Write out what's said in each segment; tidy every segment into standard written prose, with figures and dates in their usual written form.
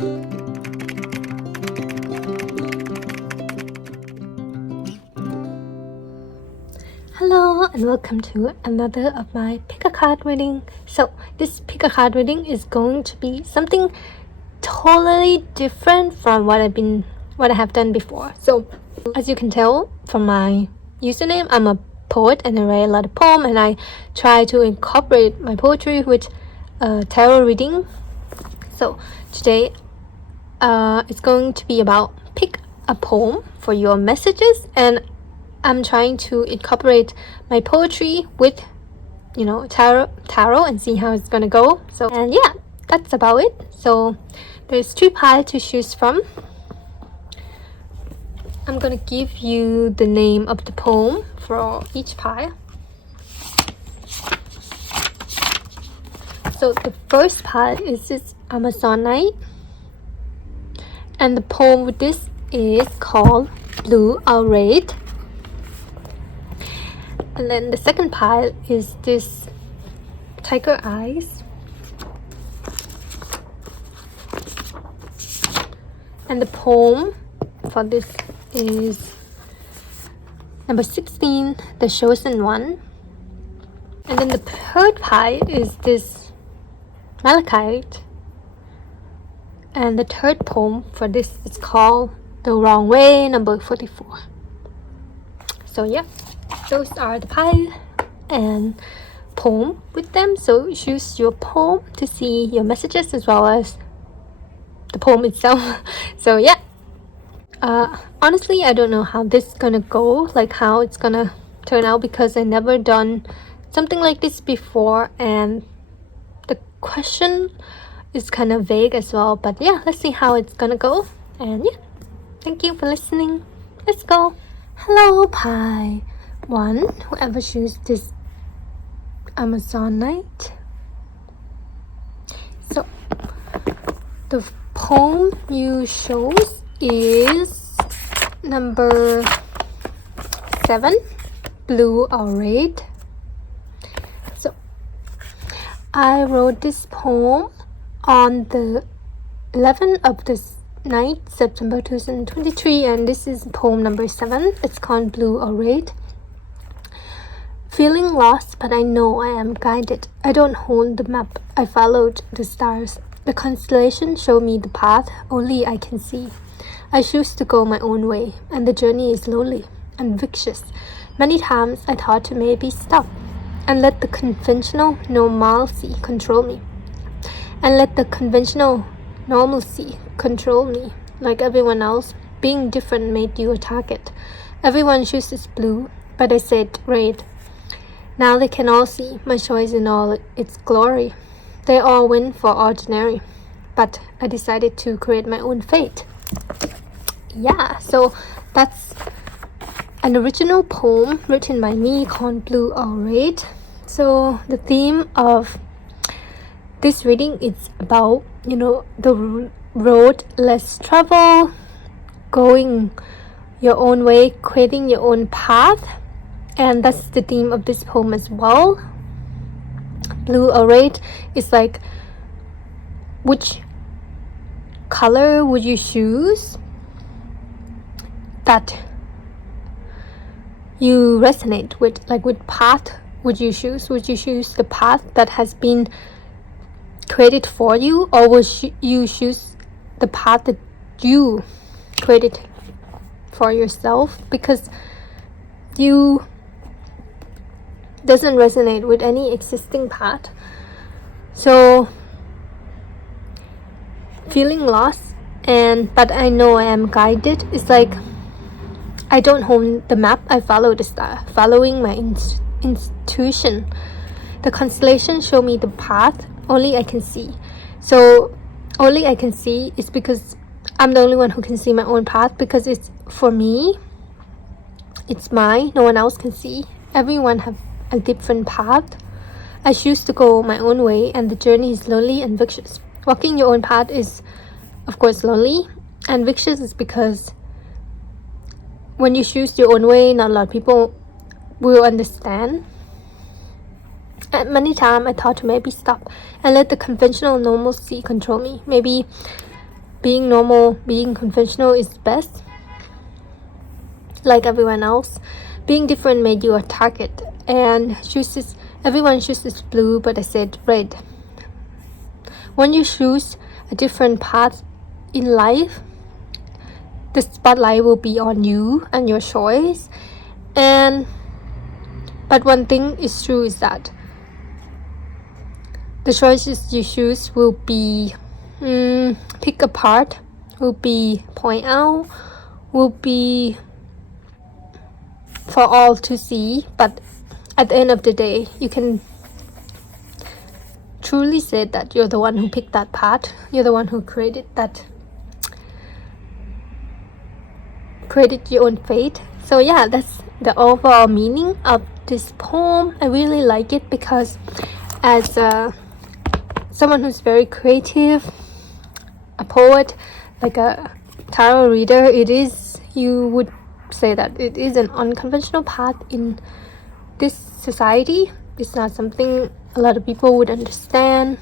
Hello and welcome to another of my pick a card reading. So this pick a card reading is going to be something totally different from what I have done before. So as you can tell from my username, I'm a poet and I write a lot of poems, and I try to incorporate my poetry with tarot reading. So today it's going to be about pick a poem for your messages, and I'm trying to incorporate my poetry with, tarot and see how it's gonna go. So, and yeah, that's about it. So there's 3 piles to choose from. I'm gonna give you the name of the poem for each pile. So the first pile is this Amazon Night, and the poem with this is called Blue or Red. And then the second pile is this Tiger Eyes. And the poem for this is number 16, The Chosen One. And then the third pile is this Malachite. And the third poem for this is called The Wrong Way, number 44. So yeah, those are the pile and poem with them. So choose your poem to see your messages as well as the poem itself. So yeah, honestly I don't know how this is gonna go, like how it's gonna turn out, because I never done something like this before, and the question is kind of vague as well. But yeah, let's see how it's gonna go. And yeah, thank you for listening. Let's go. Hello pie 1, whoever choose this Amazon Night. So the poem you chose is number 7, Blue or Red. So I wrote this poem on the 11th of this night, September 2023, and this is poem number 7. It's called Blue or Red. Feeling lost, but I know I am guided. I don't hold the map, I followed the stars. The constellation show me the path only I can see. I choose to go my own way, and the journey is lonely and vicious. Many times I thought to maybe stop and let the conventional normalcy control me. And let the conventional normalcy control me. Like everyone else, being different made you a target. Everyone chooses blue, but I said red. Now they can all see my choice in all its glory. They all went for ordinary, but I decided to create my own fate. Yeah, so that's an original poem written by me called Blue or Red. So the theme of this reading is about, the road less travel, going your own way, creating your own path. And that's the theme of this poem as well. Blue or red is like, which color would you choose that you resonate with? Like, what path would you choose? Would you choose the path that has been created for you, or would you choose the path that you created for yourself because you doesn't resonate with any existing path? So feeling lost, but I know I am guided. It's like I don't hold the map, I follow the star, following my intuition. The constellation show me the path only I can see. So only I can see is because I'm the only one who can see my own path, because it's for me, it's mine, no one else can see. Everyone have a different path. I choose to go my own way, and the journey is lonely and vicious. Walking your own path is of course lonely, and vicious is because when you choose your own way, not a lot of people will understand. And many times I thought to maybe stop and let the conventional normalcy control me. Maybe being normal, being conventional is best, like everyone else. Being different made you a target, and everyone chooses blue, but I said red. When you choose a different path in life, the spotlight will be on you and your choice. But one thing is true is that the choices you choose will be pick apart, will be point out, will be for all to see. But at the end of the day, you can truly say that you're the one who picked that path. You're the one who created your own fate. So yeah, that's the overall meaning of this poem. I really like it because as someone who's very creative, a poet, like a tarot reader, you would say that it is an unconventional path in this society. It's not something a lot of people would understand,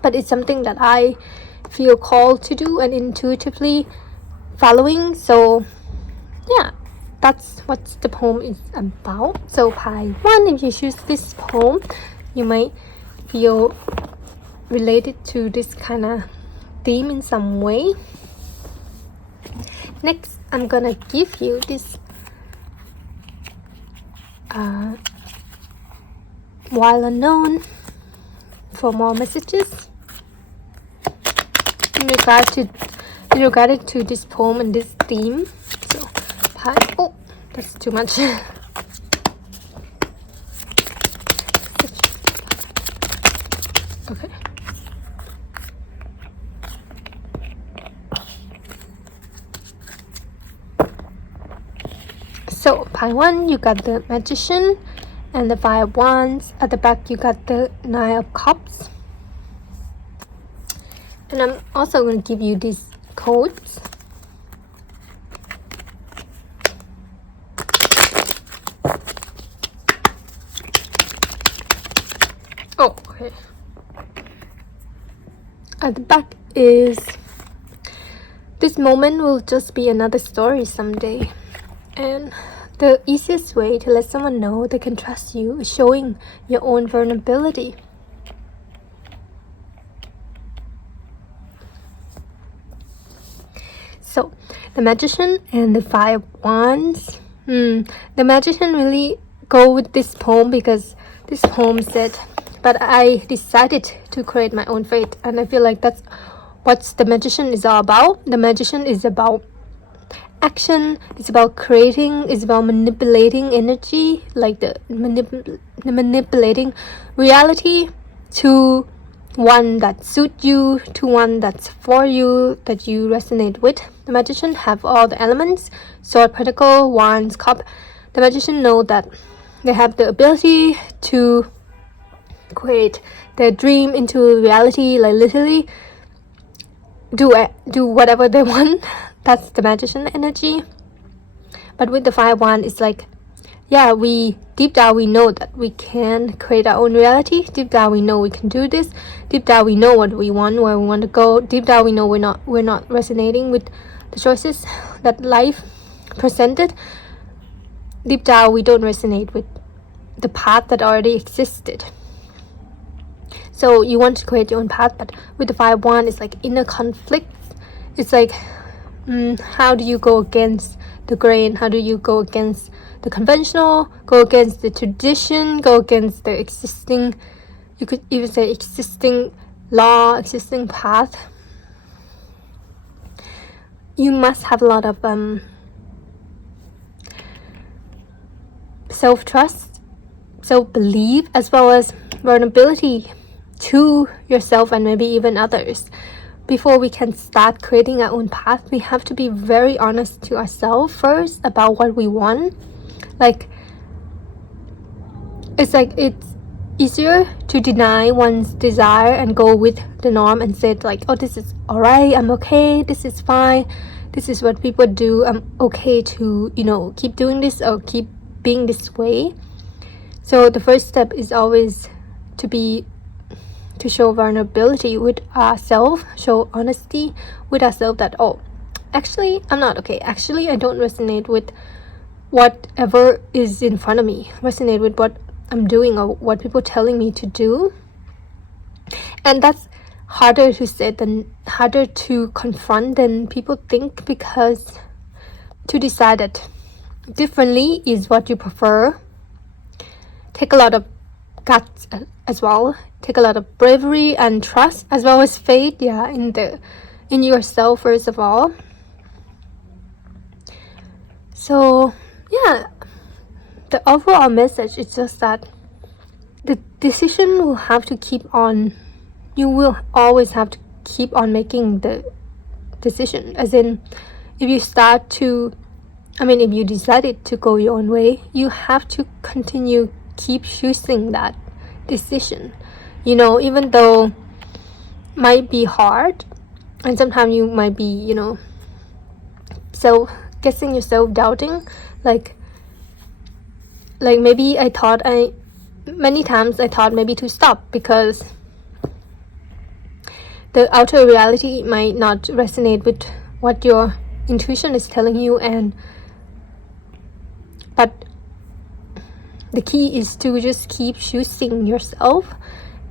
but it's something that I feel called to do and intuitively following. So yeah, that's what the poem is about. So pile 1, if you choose this poem, you might feel related to this kind of theme in some way. Next, I'm gonna give you this While Unknown for more messages in regard to this poem and this theme. So oh, that's too much. Okay. So pile 1, you got the Magician and the 5 of Wands. At the back, you got the 9 of Cups. And I'm also going to give you these codes. Oh, okay. At the back is, this moment will just be another story someday. And the easiest way to let someone know they can trust you is showing your own vulnerability. So, the Magician and the 5 of Wands. The Magician really go with this poem because this poem said, but I decided to create my own fate. And I feel like that's what the Magician is all about. The Magician is about action, it's about creating, it's about manipulating energy, like the manipulating reality to one that suits you, to one that's for you, that you resonate with. The Magician have all the elements: Sword, Pentacle, Wands, Cup. The Magician know that they have the ability to create their dream into reality, like literally do whatever they want. That's the Magician energy. But with the 5 of Wands, it's like, yeah, deep down we know that we can create our own reality. Deep down we know we can do this. Deep down we know what we want, where we want to go. Deep down we know we're not resonating with the choices that life presented. Deep down we don't resonate with the path that already existed. So you want to create your own path, but with the 5 of Wands, it's like inner conflict. It's like, how do you go against the grain? How do you go against the conventional, go against the tradition, go against the existing, you could even say existing law, existing path? You must have a lot of self-trust, self-belief, as well as vulnerability to yourself and maybe even others. Before we can start creating our own path, we have to be very honest to ourselves first about what we want. It's easier to deny one's desire and go with the norm and say like, oh, this is alright, I'm okay, this is fine, this is what people do, I'm okay to, keep doing this or keep being this way. So the first step is always to to show vulnerability with ourselves, show honesty with ourselves that, oh, actually, I'm not okay. Actually, I don't resonate with whatever is in front of me, resonate with what I'm doing or what people are telling me to do. And that's harder to say than harder to confront than people think, because to decide that differently is what you prefer take a lot of guts as well, take a lot of bravery and trust as well as faith in yourself first of all. So yeah, the overall message is just that the decision will have to keep on, you will always have to keep on making the decision. As in, if you decided to go your own way, you have to keep choosing that decision. Even though might be hard, and sometimes you might be, guessing yourself, doubting, like maybe many times I thought maybe to stop because the outer reality might not resonate with what your intuition is telling you, but the key is to just keep choosing yourself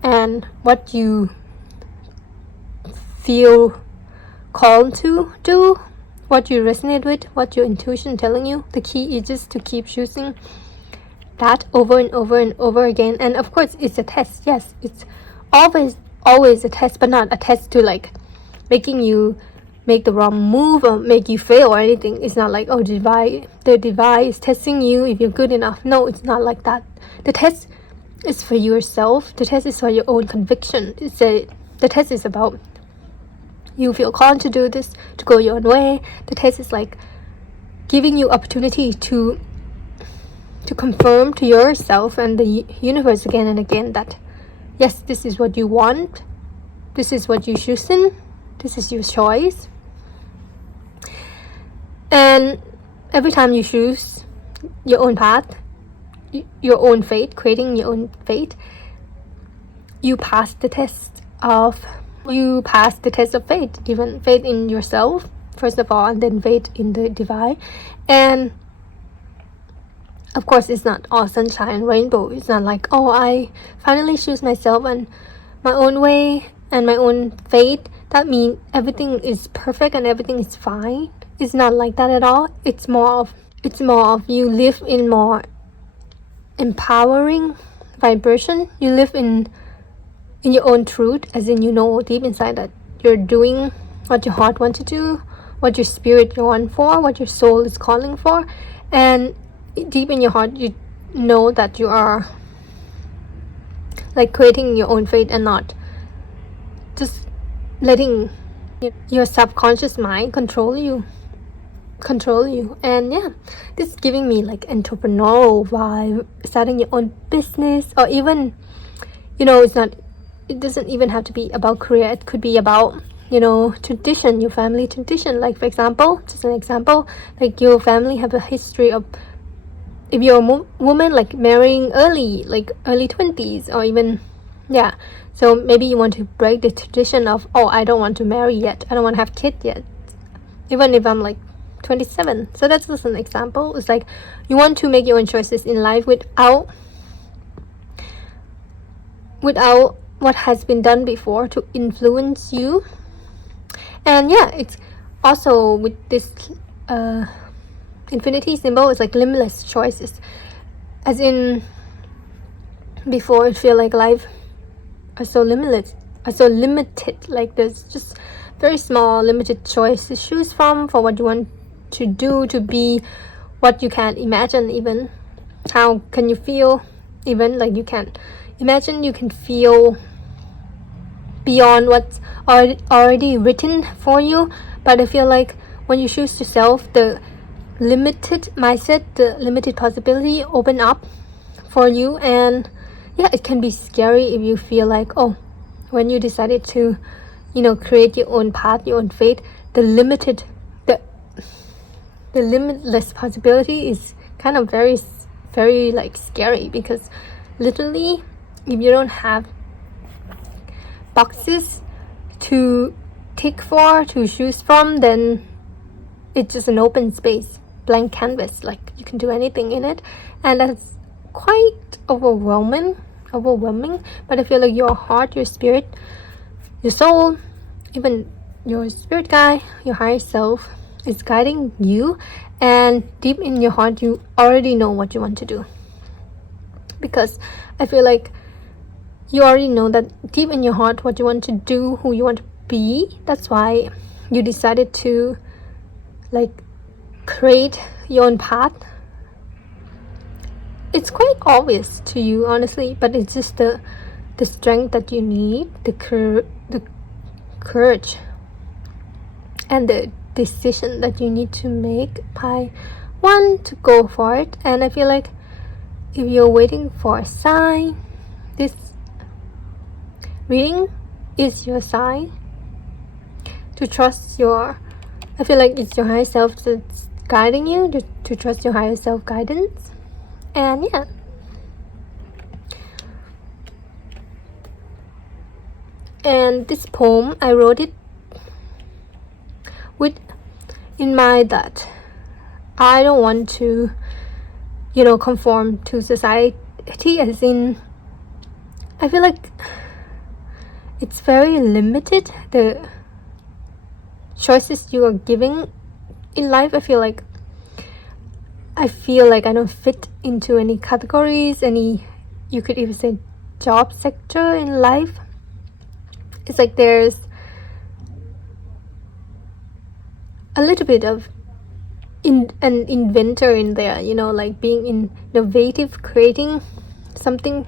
and what you feel called to do, what you resonate with, what your intuition telling you. The key is just to keep choosing that over and over and over again. And of course, it's a test. Yes, it's always a test, but not a test to making you make the wrong move or make you fail or anything. It's not like, oh, the device is testing you if you're good enough. No, it's not like that. The test is for yourself. The test is for your own conviction. The test is about you feel called to do this, to go your own way. The test is giving you opportunity to confirm to yourself and the universe again and again that yes, this is what you want, this is what you're choosing, this is your choice. And every time you choose your own path, your own fate, creating your own fate, you pass the test of faith, even faith in yourself first of all, and then faith in the divine. And of course, it's not all sunshine and rainbow. It's not like, oh, I finally choose myself and my own way and my own fate. That means everything is perfect and everything is fine. It's not like that at all. It's more of you live in more empowering vibration. You live in your own truth, as in deep inside that you're doing what your heart wants to do, what your spirit wants for, what your soul is calling for, and deep in your heart you know that you are creating your own fate and not just letting your subconscious mind control you. And yeah, this is giving me entrepreneurial vibe, starting your own business, or even it doesn't even have to be about career. It could be about tradition, your family tradition. For example, just an example, your family have a history of, if you're a woman, marrying early 20s, or even so maybe you want to break the tradition of, oh, I don't want to marry yet, I don't want to have kids yet, even if I'm 27. So that's just an example. It's you want to make your own choices in life without what has been done before to influence you. And yeah, it's also with this infinity symbol, it's limitless choices, as in before it feel life are so limited, there's just very small limited choice to choose from for what you want to do, to be, what you can imagine. Even how can you feel, even you can imagine, you can feel beyond what's already written for you. But I feel when you choose yourself, the limited mindset, the limited possibility open up for you. And yeah, it can be scary if you feel oh, when you decided to create your own path, your own fate, the limitless possibility is kind of very, very scary, because literally if you don't have boxes to tick for, to choose from, then it's just an open space, blank canvas, like you can do anything in it, and that's quite overwhelming. But I feel like your heart, your spirit, your soul, even your spirit guide, your higher self is guiding you, and deep in your heart you already know what you want to do, because I feel like you already know that deep in your heart what you want to do, who you want to be. That's why you decided to like create your own path. It's quite obvious to you, honestly, but it's just the strength that you need, the courage and the decision that you need to make by one to go for it. And I feel like if you're waiting for a sign, this reading is your sign to trust your, I feel like it's your higher self that's guiding you, to trust your higher self guidance. And yeah, and this poem, I wrote it with in mind that I don't want to, conform to society, as in I feel like it's very limited, the choices you are giving in life. I feel like I don't fit into any categories, you could even say job sector in life. It's like there's a little bit of an inventor in there, like being innovative, creating something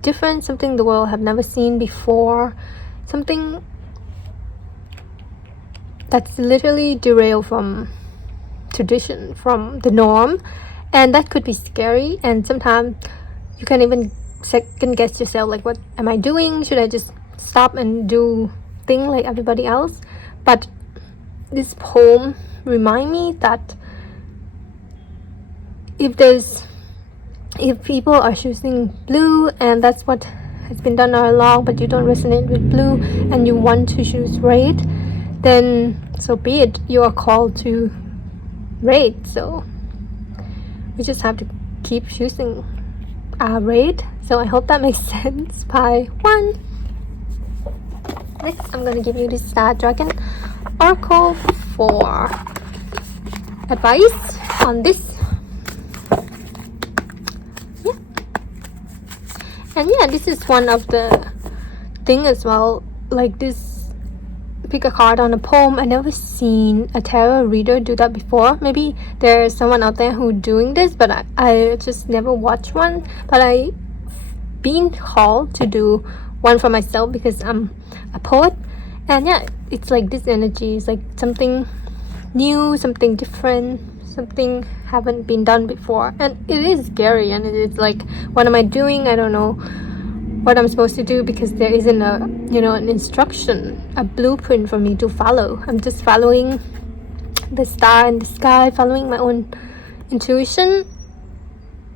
different, something the world have never seen before, something that's literally derailed from tradition, from the norm. And that could be scary, and sometimes you can even second guess yourself, like, what am I doing? Should I just stop and do things like everybody else? But this poem remind me that if people are choosing blue, and that's what has been done all along, but you don't resonate with blue and you want to choose red, then so be it. You are called to red, so we just have to keep choosing red. So I hope that makes sense. By one. Next, I'm gonna give you this Star Dragon Oracle for advice on this. Yeah, and yeah, this is one of the thing as well. Like this, pick a card on a poem. I never seen a tarot reader do that before. Maybe there's someone out there who doing this, but I just never watched one. But I been called to do one for myself because I'm a poet. And yeah, it's like this energy is like something new, something different, something haven't been done before, and it is scary, and it is like, what am I doing? I don't know what I'm supposed to do, because there isn't an instruction, a blueprint for me to follow. I'm just following the star in the sky, following my own intuition,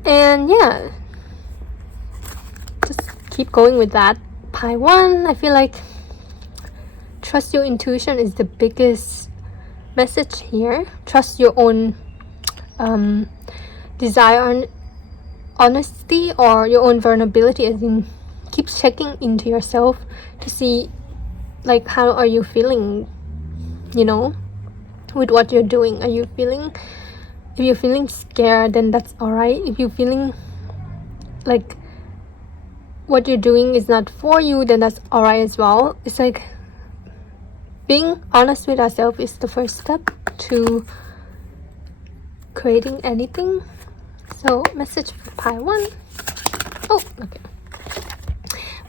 and yeah, just keep going with that. Pie one, I feel like trust your intuition is the biggest message here. Trust your own desire and honesty, or your own vulnerability, as in keep checking into yourself to see, like, how are you feeling, with what you're doing. Are you feeling, if you're feeling scared, then that's alright. If you're feeling like what you're doing is not for you, then that's alright as well. It's like being honest with ourselves is the first step to creating anything. So message for pie one. Oh, okay.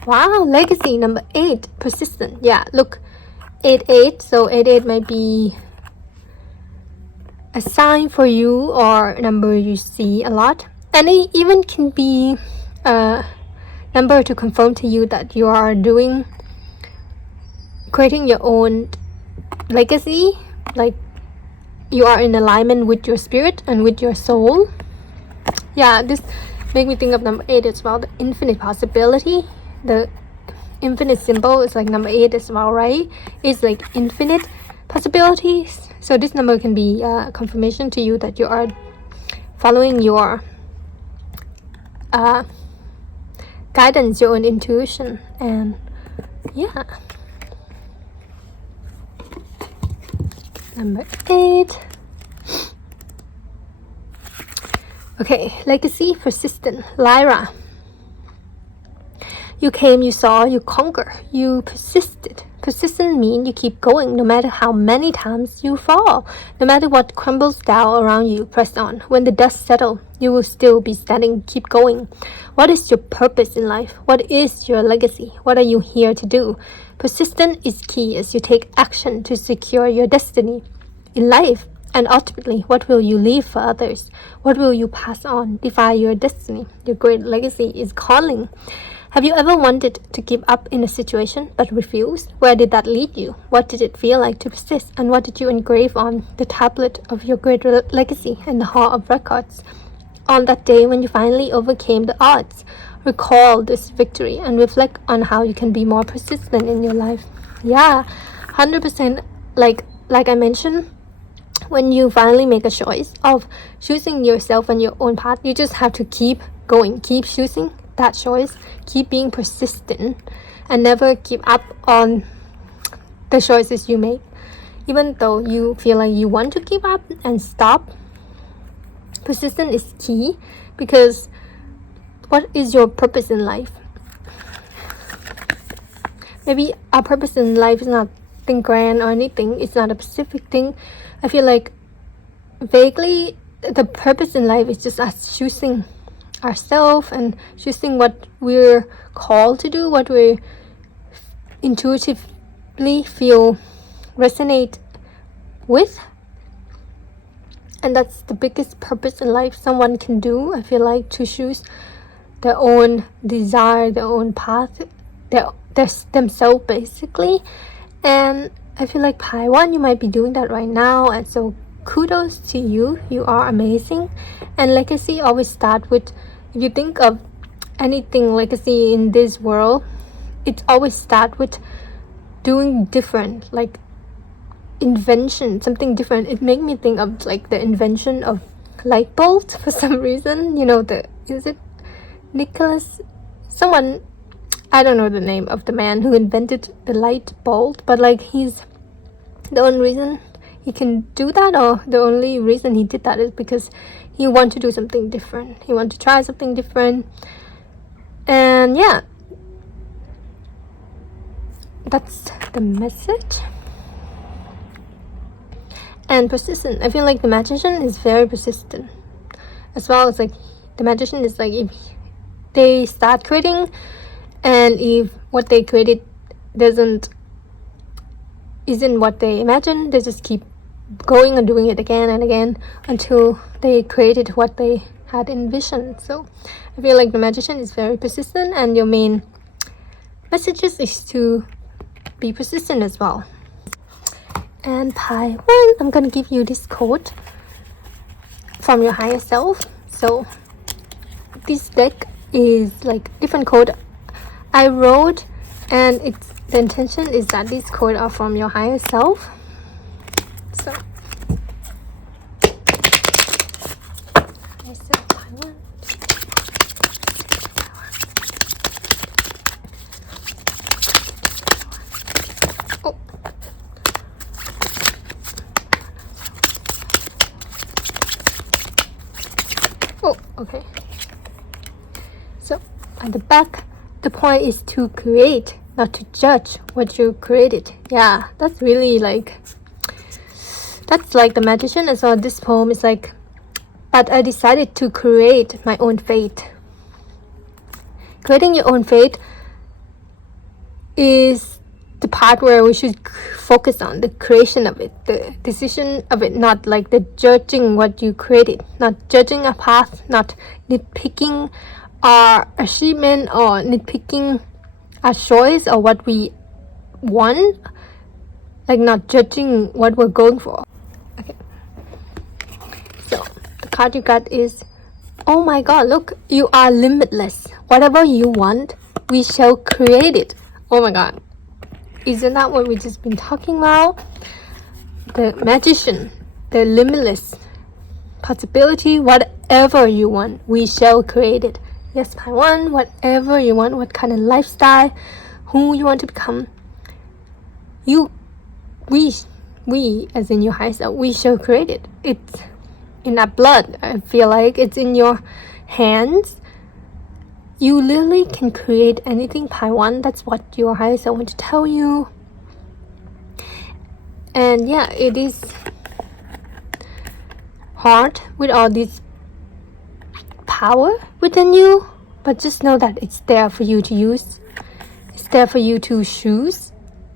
Wow, legacy number 8, persistent. Yeah, look, 8-8. So 8-8 might be a sign for you, or a number you see a lot, and it even can be a number to confirm to you that you are creating your own legacy, like you are in alignment with your spirit and with your soul. Yeah, this make me think of number 8 as well, the infinite possibility, the infinite symbol is like number 8 as well, right? It's like infinite possibilities. So this number can be confirmation to you that you are following your guidance, your own intuition. And yeah, number 8. Okay, legacy, persistent, Lyra. You came, you saw, you conquer, you persisted. Persistent means you keep going no matter how many times you fall. No matter what crumbles down around you, press on. When the dust settles, you will still be standing. Keep going. What is your purpose in life? What is your legacy? What are you here to do? Persistent is key as you take action to secure your destiny in life. And ultimately, what will you leave for others? What will you pass on? Defy your destiny. Your great legacy is calling. Have you ever wanted to give up in a situation but refused? Where did that lead you? What did it feel like to persist? And what did you engrave on the tablet of your great legacy in the Hall of Records? On that day when you finally overcame the odds, recall this victory and reflect on how you can be more persistent in your life. Yeah, 100%. Like I mentioned, when you finally make a choice of choosing yourself and your own path, you just have to keep going, keep choosing that choice, keep being persistent, and never give up on the choices you make. Even though you feel like you want to give up and stop, persistence is key, because what is your purpose in life? Maybe our purpose in life is not something grand or anything, it's not a specific thing. I feel like vaguely the purpose in life is just us choosing ourselves and choosing what we're called to do, what we intuitively feel resonate with. And that's the biggest purpose in life someone can do, I feel like, to choose their own desire, their own path, their themselves basically. And I feel like Pai1, you might be doing that right now, and so kudos to you. You are amazing. And legacy always start with, if you think of anything legacy in this world, it always start with doing different, like invention, something different. It made me think of like the invention of light bulbs for some reason. You know, is it Nicholas? Someone, I don't know the name of the man who invented the light bulb, but like he's the only reason he can do that, or the only reason he did that, is because he wanted to do something different. He wanted to try something different. And yeah, that's the message. And persistent, I feel like the magician is very persistent as well. As like the magician is like, if they start creating, and if what they created isn't what they imagined, they just keep going and doing it again and again until they created what they had envisioned. So I feel like the magician is very persistent, and your main messages is to be persistent as well. And Pai1, I'm gonna give you this quote from your higher self. So this deck is like different quote I wrote, and the intention is that these quotes are from your higher self. So okay. So at the back, the point is to create, not to judge what you created. Yeah, that's really like, that's like the magician as well. This poem is like, but I decided to create my own fate. Creating your own fate is the part where we should focus on the creation of it, the decision of it, not like the judging what you created, not judging a path, not nitpicking our achievement or nitpicking our choice or what we want, like not judging what we're going for. Okay, so the card you got is, oh my god, look, you are limitless. Whatever you want, we shall create it. Oh my god. Isn't that what we've just been talking about? The magician, the limitless possibility, whatever you want, we shall create it. Yes, Pi 1, whatever you want, what kind of lifestyle, who you want to become, we as in your higher self, we shall create it. It's in our blood. I feel like it's in your hands. You literally can create anything, Pi 1. That's what your higher self want to tell you. And yeah, it is hard with all this power within you, but just know that it's there for you to use. It's there for you to choose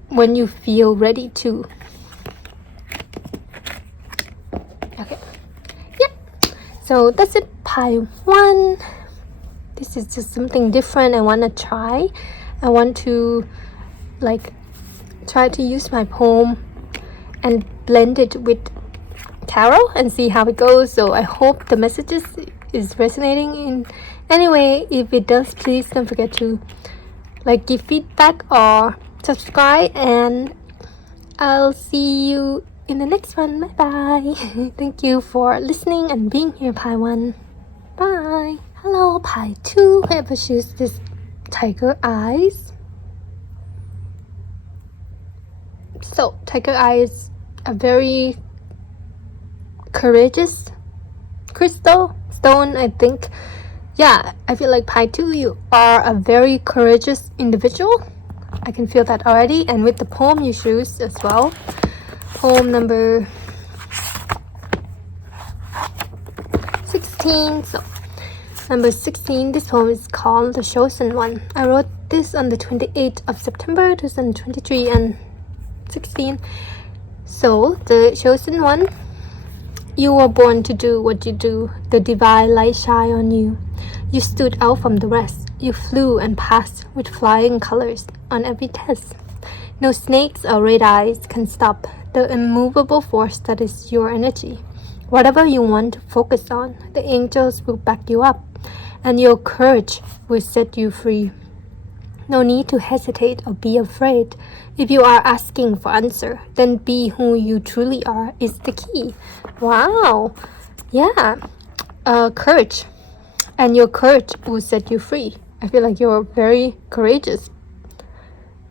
when you feel ready to. Okay, yeah, so that's it, Pi 1. This is just something different I want to try. I want to try to use my poem and blend it with tarot and see how it goes. So I hope the messages is resonating in any way. If it does, please don't forget to give feedback or subscribe, and I'll see you in the next one. Bye bye. Thank you for listening and being here, Pi 1. Bye. Hello, Pi 2. Whoever choose this tiger eyes. So tiger eyes, a very courageous stone, I think. Yeah, I feel like Pi 2, you are a very courageous individual. I can feel that already. And with the poem you choose as well, poem number 16. So number 16, this poem is called The Chosen One. I wrote this on the 28th of September 2023 and 16. So, the chosen one, you were born to do what you do. The divine light shine on you. You stood out from the rest. You flew and passed with flying colors on every test. No snakes or red eyes can stop the immovable force that is your energy. Whatever you want to focus on, the angels will back you up, and your courage will set you free. No need to hesitate or be afraid. If you are asking for answer, then be who you truly are is the key. Wow. Yeah. Courage. And your courage will set you free. I feel like you're a very courageous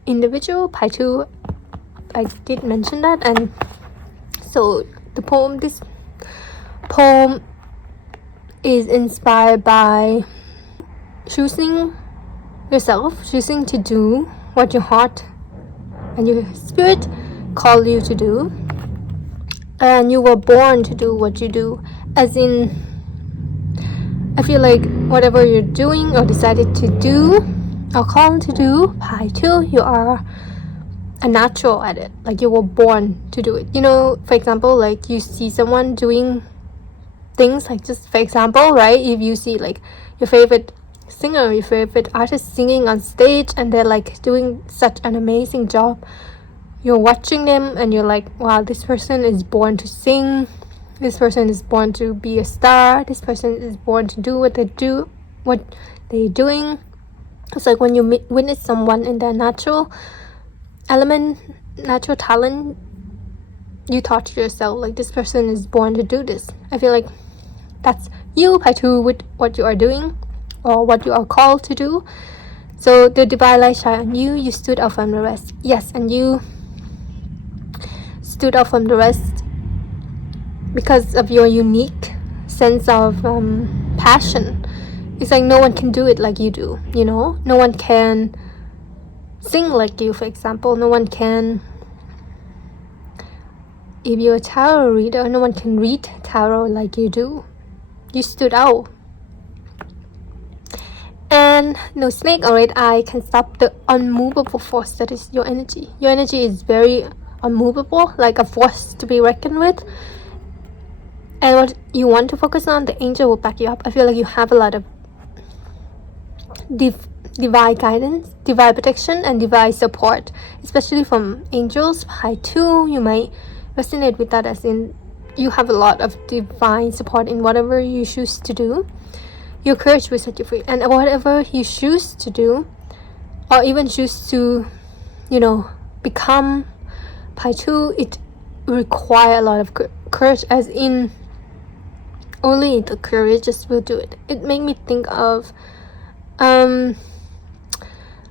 individual. Pi 2, I did mention that. And so this poem is inspired by choosing yourself, choosing to do what your heart and your spirit call you to do. And you were born to do what you do. As in, I feel like whatever you're doing or decided to do or called to do, Pi 2, you are a natural at it. Like you were born to do it. You know, for example, like you see someone doing things, like just for example, right? If you see like your favorite singer, your favorite artist singing on stage and they're like doing such an amazing job, you're watching them and you're like, wow, this person is born to sing, this person is born to be a star, this person is born to do what they're doing. It's like when you witness someone in their natural element, natural talent, you thought to yourself like, this person is born to do this. I feel like that's you, Pi 2, with what you are doing or what you are called to do. So the divine light shine on you. You stood out from the rest. Yes, and you stood out from the rest because of your unique sense of passion. It's like no one can do it like you do, you know? No one can sing like you, for example. No one can, if you're a tarot reader, no one can read tarot like you do. You stood out. And no snake or red eye can stop the unmovable force that is your energy. Your energy is very unmovable, like a force to be reckoned with. And what you want to focus on, the angel will back you up. I feel like you have a lot of divine guidance, divine protection, and divine support, especially from angels. Pi 2, you might resonate with that, as in you have a lot of divine support in whatever you choose to do. Your courage will set you free, and whatever you choose to do or even choose to, become Pi 2, it requires a lot of courage, as in only the courageous will do it. It made me think of the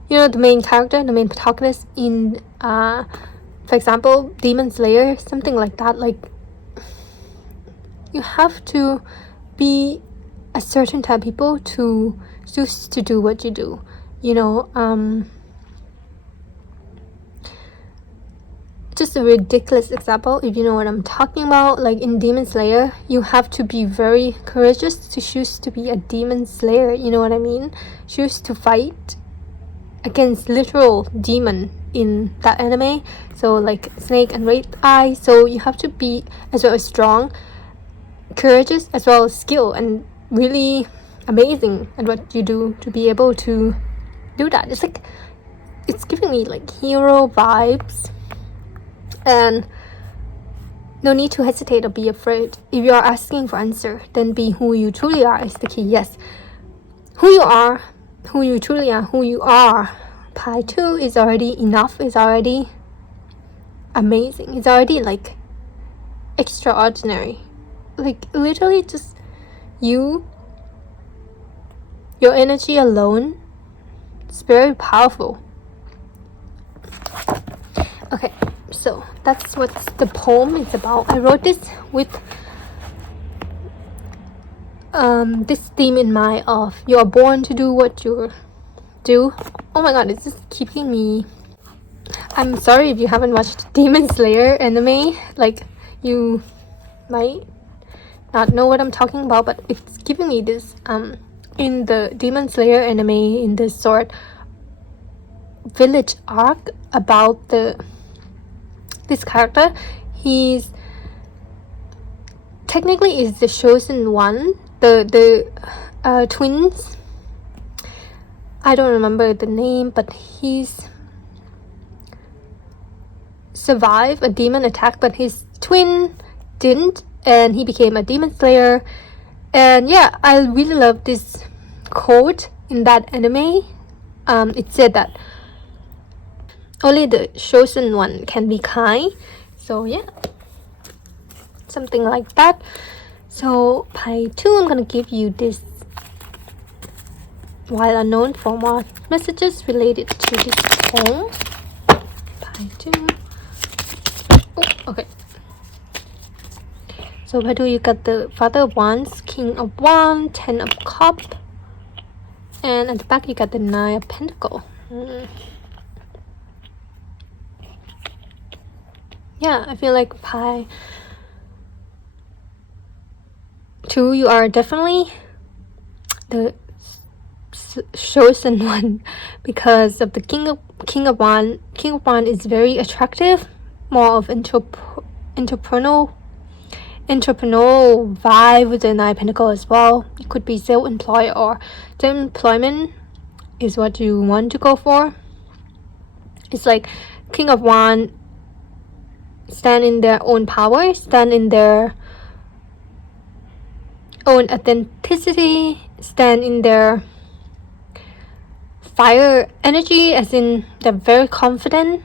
main character, the main protagonist in for example, Demon Slayer, something like that. Like, you have to be a certain type of people to choose to do what you do. Just a ridiculous example, if you know what I'm talking about. Like in Demon Slayer, you have to be very courageous to choose to be a Demon Slayer. You know what I mean? Choose to fight against literal demon in that anime. So like Snake and Wraith Eye. So you have to be as well as strong, courageous, as well as skill, and really amazing at what you do to be able to do that. It's giving me like hero vibes. And no need to hesitate or be afraid. If you are asking for answer, then be who you truly are is the key. Yes, who you are, who you truly are, who you are. Pi 2 is already enough. It's already amazing. It's already like extraordinary. Like literally just your energy alone. It's very powerful. Okay. So that's what the poem is about. I wrote this with this theme in mind of you are born to do what you do. Oh my god, it's just keeping me. I'm sorry if you haven't watched Demon Slayer anime. Like, you might not know what I'm talking about, but it's giving me this in the Demon Slayer anime, in this sort village arc about this character. He's technically is the chosen one, the twins. I don't remember the name, but he's survived a demon attack, but his twin didn't, and he became a demon slayer. And yeah, I really love this quote in that anime. It said that only the chosen one can be kind. So yeah, something like that. So Pi 2, I'm gonna give you this while unknown for more messages related to this poem. Pi 2. Oh, okay. So Pi 2, you got the Father of Wands, King of Wands, 10 of Cups, and at the back you got the 9 of Pentacles. Yeah, I feel like Pi 2, you are definitely the chosen one because of the King of Wands. King of Wands is very attractive, more of entrepreneurial vibe with the 9 Pentacles as well. It could be self-employed, or self-employment is what you want to go for. It's like King of Wands stand in their own power, stand in their own authenticity, stand in their fire energy, as in they're very confident,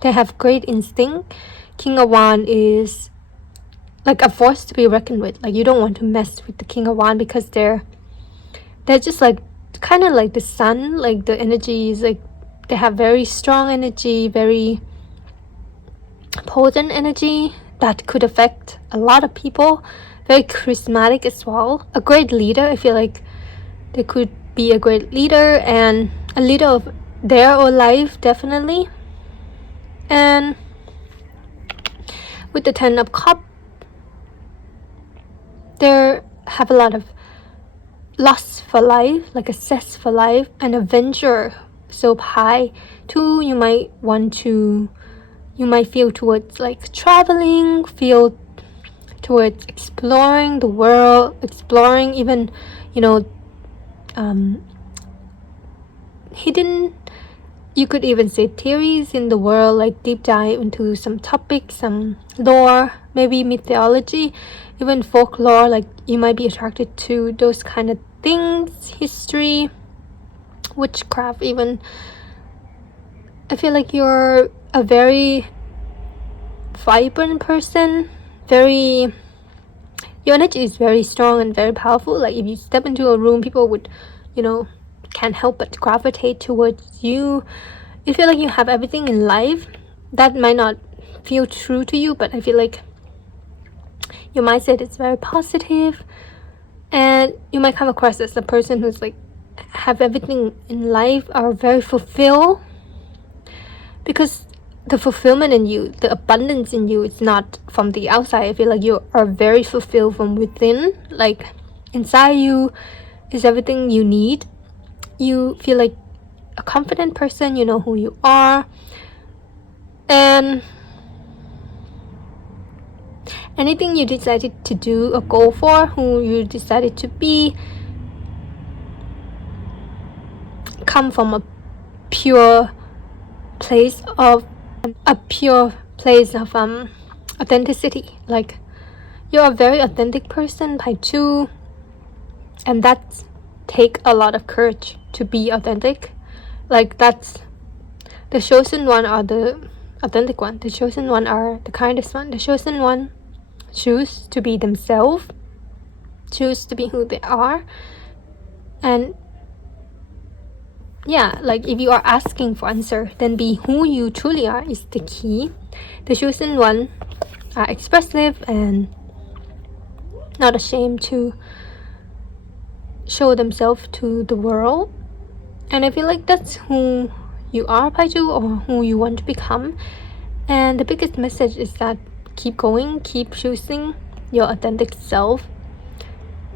they have great instinct. King of Wands is like a force to be reckoned with. Like, you don't want to mess with the King of Wands because they're just like kind of like the sun. Like, the energy is like they have very strong energy, very potent energy that could affect a lot of people. Very charismatic as well. A great leader. I feel like they could be a great leader and a leader of their own life, definitely. And with the 10 of Cups, they have a lot of lust for life, like a zest for life, an adventure so high. 2, you might feel towards like traveling, feel towards exploring the world, exploring even, hidden, you could even say theories in the world, like deep dive into some topics, some lore, maybe mythology, even folklore. Like, you might be attracted to those kind of things, history, witchcraft even. I feel like you're a very vibrant person. Your energy is very strong and very powerful. Like if you step into a room, people would, can't help but gravitate towards you. You feel like you have everything in life. That might not feel true to you, but I feel like your mindset is very positive, and you might come across as a person who's like have everything in life, are very fulfilled, because the fulfillment in you, the abundance in you, it's not from the outside. I feel like you are very fulfilled from within. Like inside you is everything you need. You feel like a confident person, you know who you are, and anything you decided to do or go for, who you decided to be, come from a pure place of authenticity. Like you're a very authentic person by 2, and that take a lot of courage to be authentic. Like that's the chosen one, are the authentic one. The chosen one are the kindest one. The chosen one choose to be themselves, choose to be who they are. And yeah, like if you are asking for answer, then be who you truly are is the key. The chosen one are expressive and not ashamed to show themselves to the world. And I feel like that's who you are, Paiju, or who you want to become. And the biggest message is that keep going, keep choosing your authentic self,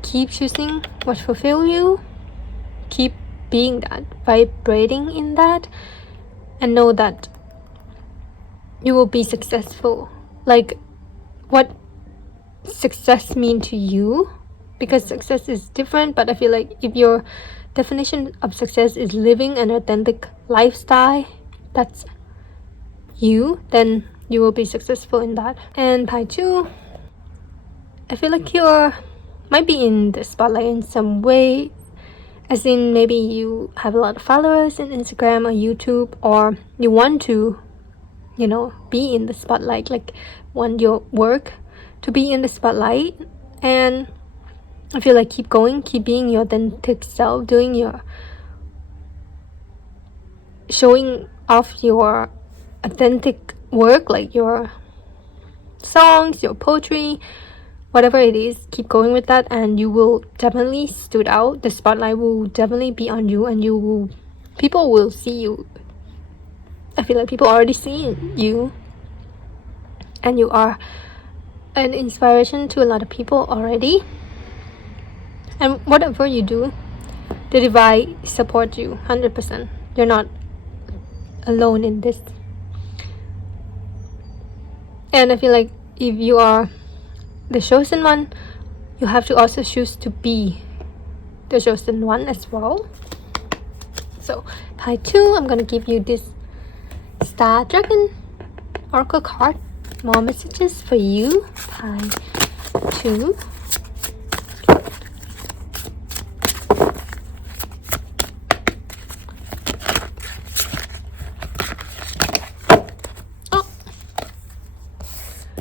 keep choosing what fulfills you, keep being that, vibrating in that, and know that you will be successful. Like what success mean to you, because success is different, but I feel like if your definition of success is living an authentic lifestyle, that's you, then you will be successful in that. And Pai 2, I feel like you might be in the spotlight in some way, as in maybe you have a lot of followers in Instagram or YouTube, or you want to, be in the spotlight, like want your work to be in the spotlight. And I feel like keep going, keep being your authentic self, showing off your authentic work, like your songs, your poetry, whatever it is. Keep going with that, and you will definitely stood out. The spotlight will definitely be on you, and people will see you. I feel like people already see you, and you are an inspiration to a lot of people already. And whatever you do, the divine support you 100%. You're not alone in this. And I feel like if you are the chosen one, you have to also choose to be the chosen one as well. So Pi 2, I'm gonna give you this Star Dragon Oracle card. More messages for you, Pi 2.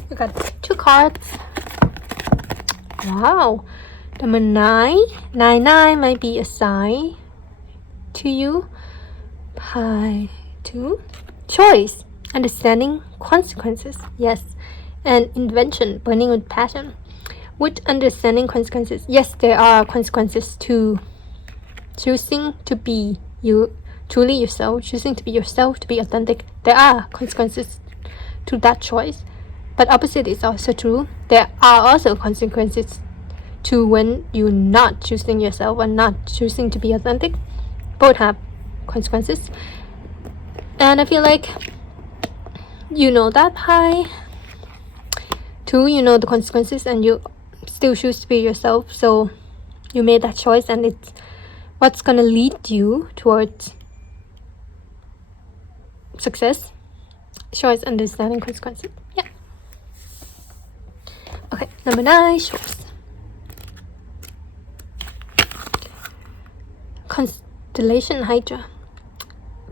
We got 2 cards. Wow. Number 9. 9 might be a sign to you. Pi 2. Choice. Understanding consequences. Yes. And invention. Burning with passion. With understanding consequences. Yes, there are consequences to choosing to be you, truly yourself. Choosing to be yourself, to be authentic. There are consequences to that choice. But opposite is also true. There are also consequences to when you're not choosing yourself and not choosing to be authentic. Both have consequences. And I feel like you know that, Pi 2, you know the consequences, and you still choose to be yourself. So you made that choice, and it's what's gonna lead you towards success. Choice, understanding consequences. Yeah. Okay, number 9, choice. Constellation Hydra.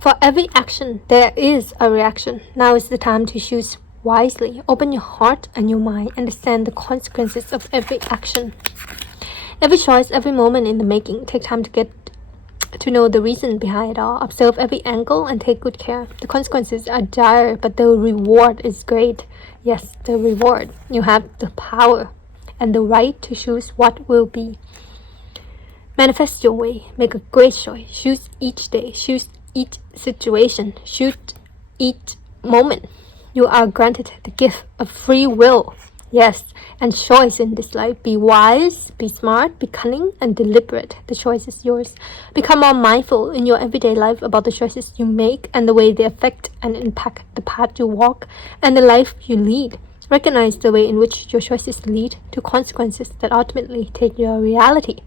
For every action, there is a reaction. Now is the time to choose wisely. Open your heart and your mind. Understand the consequences of every action. Every choice, every moment in the making. Take time to get to know the reason behind it all. Observe every angle and take good care. The consequences are dire, but the reward is great. Yes, the reward. You have the power and the right to choose what will be. Manifest your way. Make a great choice. Choose each day. Choose each situation. Choose each moment. You are granted the gift of free will. Yes, and choice in this life. Be wise, be smart, be cunning, and deliberate. The choice is yours. Become more mindful in your everyday life about the choices you make and the way they affect and impact the path you walk and the life you lead. Recognize the way in which your choices lead to consequences that ultimately take your reality.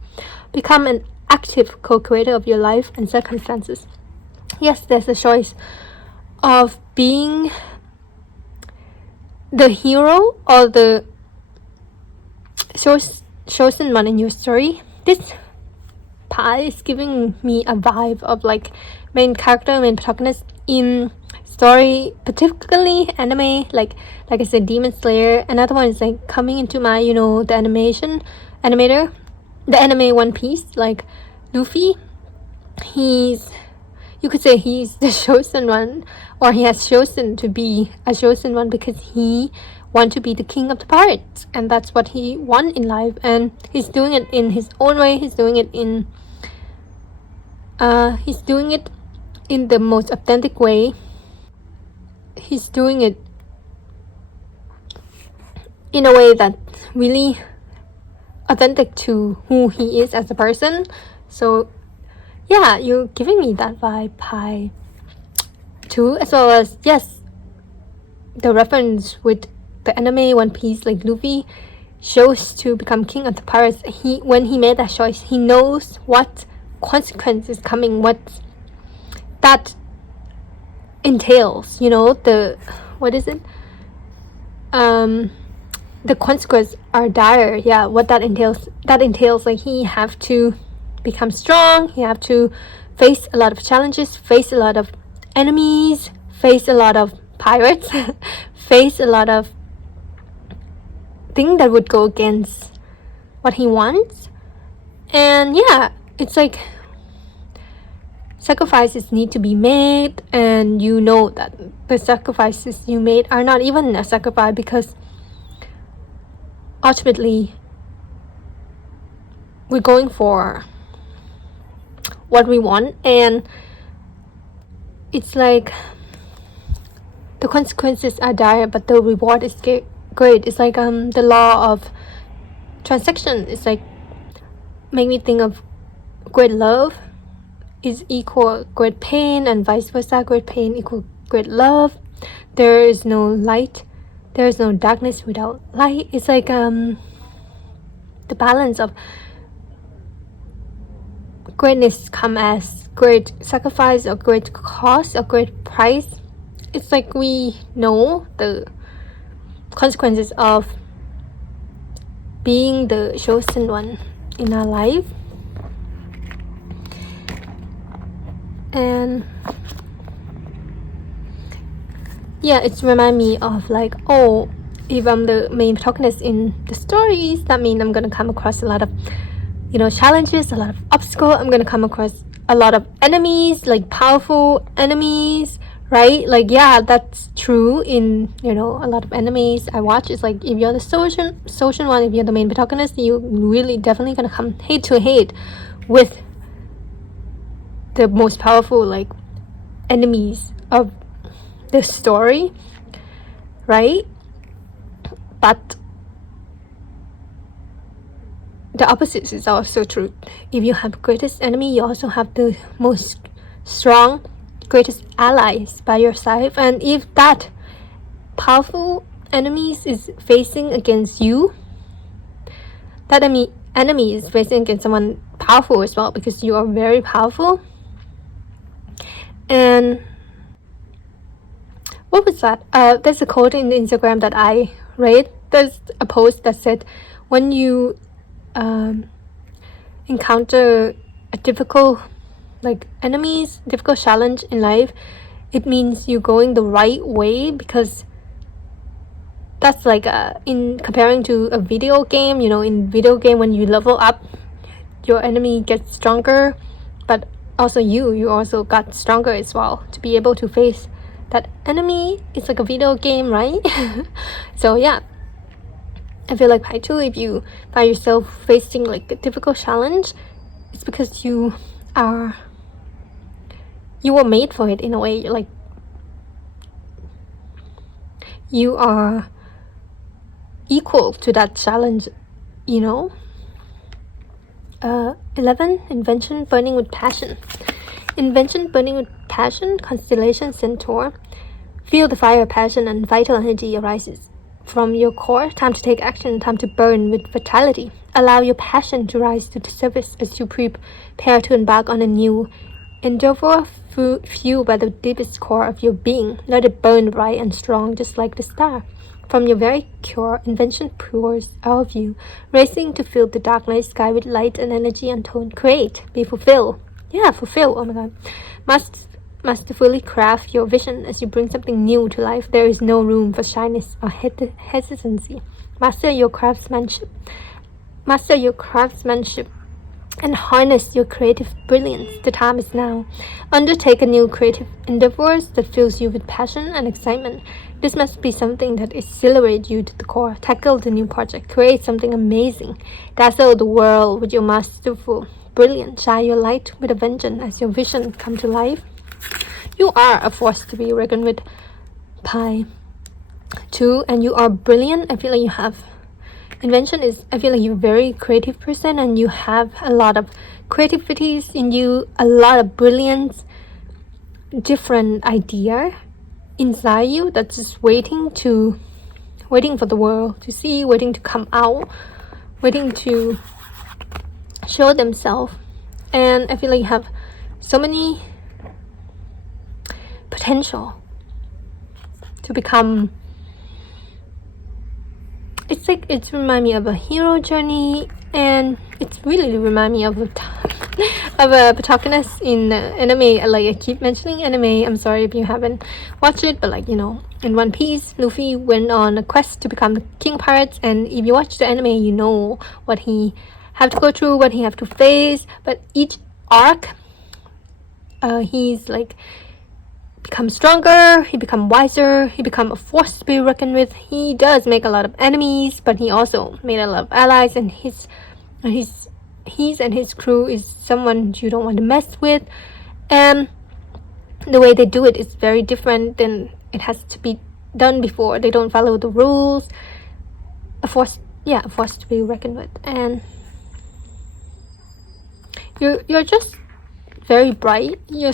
Become an active co-creator of your life and circumstances. Yes, there's a choice of being the hero or the chosen one in your story. This pie is giving me a vibe of like main character, main protagonist in story, particularly anime, like I said, Demon Slayer. Another one is like coming into my, the animator, the anime One Piece, like Luffy. You could say he's the chosen one, or he has chosen to be a chosen one because he wants to be the king of the pirates, and that's what he wants in life, and he's doing it in his own way. He's doing it in the most authentic way. He's doing it in a way that's really authentic to who he is as a person. So yeah, you're giving me that vibe, pie, too, as well as, yes, the reference with the anime One Piece, like Luffy chose to become king of the pirates. When he made that choice, he knows what consequence is coming, what that entails, the consequences are dire. Yeah, what that entails like he have to become strong, he have to face a lot of challenges, face a lot of enemies, face a lot of pirates, face a lot of things that would go against what he wants. And yeah, it's like sacrifices need to be made, and you know that the sacrifices you made are not even a sacrifice, because ultimately we're going for what we want, and it's like the consequences are dire but the reward is great. It's like the law of transaction. It's like make me think of great love is equal great pain, and vice versa. Great pain equal great love. There is no light, there is no darkness without light. It's like the balance of greatness come as great sacrifice or great cost or great price. It's like we know the consequences of being the chosen one in our life. And yeah, it's remind me of like, oh, if I'm the main protagonist in the stories, that means I'm gonna come across a lot of challenges, a lot of obstacles. I'm gonna come across a lot of enemies, like powerful enemies, right? Like, yeah, that's true in a lot of enemies I watch. It's like if you're the social one, if you're the main protagonist, you really definitely gonna come head to head with the most powerful like enemies of the story, right? But the opposite is also true. If you have greatest enemy, you also have the most strong, greatest allies by your side. And if that powerful enemies is facing against you, that enemy is facing against someone powerful as well, because you are very powerful. And what was that? There's a quote in Instagram that I read. There's a post that said, when you encounter a difficult like enemies, difficult challenge in life, it means you're going the right way, because that's like in comparing to a video game, in video game when you level up, your enemy gets stronger, but also you also got stronger as well to be able to face that enemy. It's like a video game, right? So yeah, I feel like Pi 2, if you find yourself facing like a difficult challenge, it's because you were made for it in a way. Like, you are equal to that challenge, 11, invention burning with passion. Invention burning with passion, constellation Centaur. Feel the fire of passion and vital energy arises from your core. Time to take action, time to burn with vitality. Allow your passion to rise to the surface as you prepare to embark on a new endeavor, fueled by the deepest core of your being. Let it burn bright and strong, just like the star. From your very core, invention pours out of you, racing to fill the dark night sky with light and energy untold. Create, be fulfilled. Yeah, fulfill. Oh my god. Masterfully craft your vision as you bring something new to life. There is no room for shyness or hesitancy. Master your craftsmanship. Master your craftsmanship and harness your creative brilliance. The time is now. Undertake a new creative endeavors that fills you with passion and excitement. This must be something that exhilarates you to the core. Tackle the new project. Create something amazing. Dazzle the world with your masterful brilliance. Shine your light with a vengeance as your vision come to life. You are a force to be reckoned with, Pi 2, and you are brilliant. I feel like you have invention is, I feel like you're a very creative person, and you have a lot of creativities in you, a lot of brilliance, different idea inside you that's just waiting for the world to see, waiting to come out, waiting to show themselves. And I feel like you have so many potential to become. It's like, it's remind me of a hero journey, and it's really remind me of a protagonist in anime. Like, I keep mentioning anime, I'm sorry if you haven't watched it, but like, in One Piece, Luffy went on a quest to become the king of pirates, and if you watch the anime, you know what he have to go through, what he have to face. But each arc, he's like become stronger, he become wiser, he become a force to be reckoned with. He does make a lot of enemies, but he also made a lot of allies, and his crew is someone you don't want to mess with. And the way they do it is very different than it has to be done before. They don't follow the rules. A force to be reckoned with. And you're just very bright. You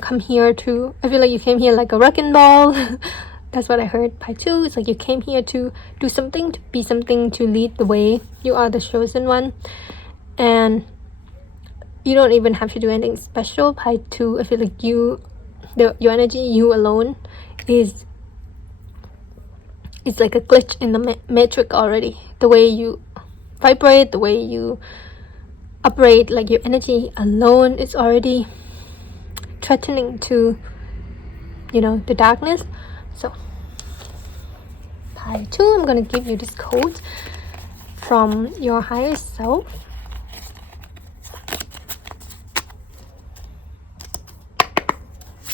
come here to, I feel like you came here like a wrecking ball. That's what I heard. Pi 2, it's like you came here to do something, to be something, to lead the way. You are the chosen one, and you don't even have to do anything special. Pi 2, I feel like your energy, you alone, is like a glitch in the matrix already. The way you vibrate, the way you operate, like your energy alone is already threatening to the darkness. So Pi 2, I'm gonna give you this quote from your higher self.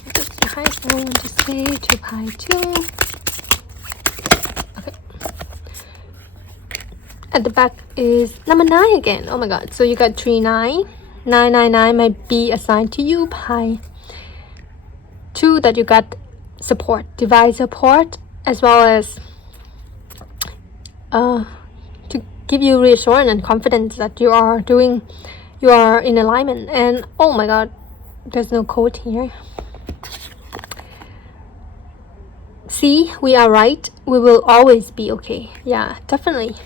What does your higher self want to say to Pi 2? Okay. At the back is number 9 again. Oh my god. So you got 39. 999 might be assigned to you. Pi 2, that you got support, divine support, as well as to give you reassurance and confidence that you are in alignment. And oh my god, there's no quote here. See, we are right. We will always be okay. Yeah, definitely.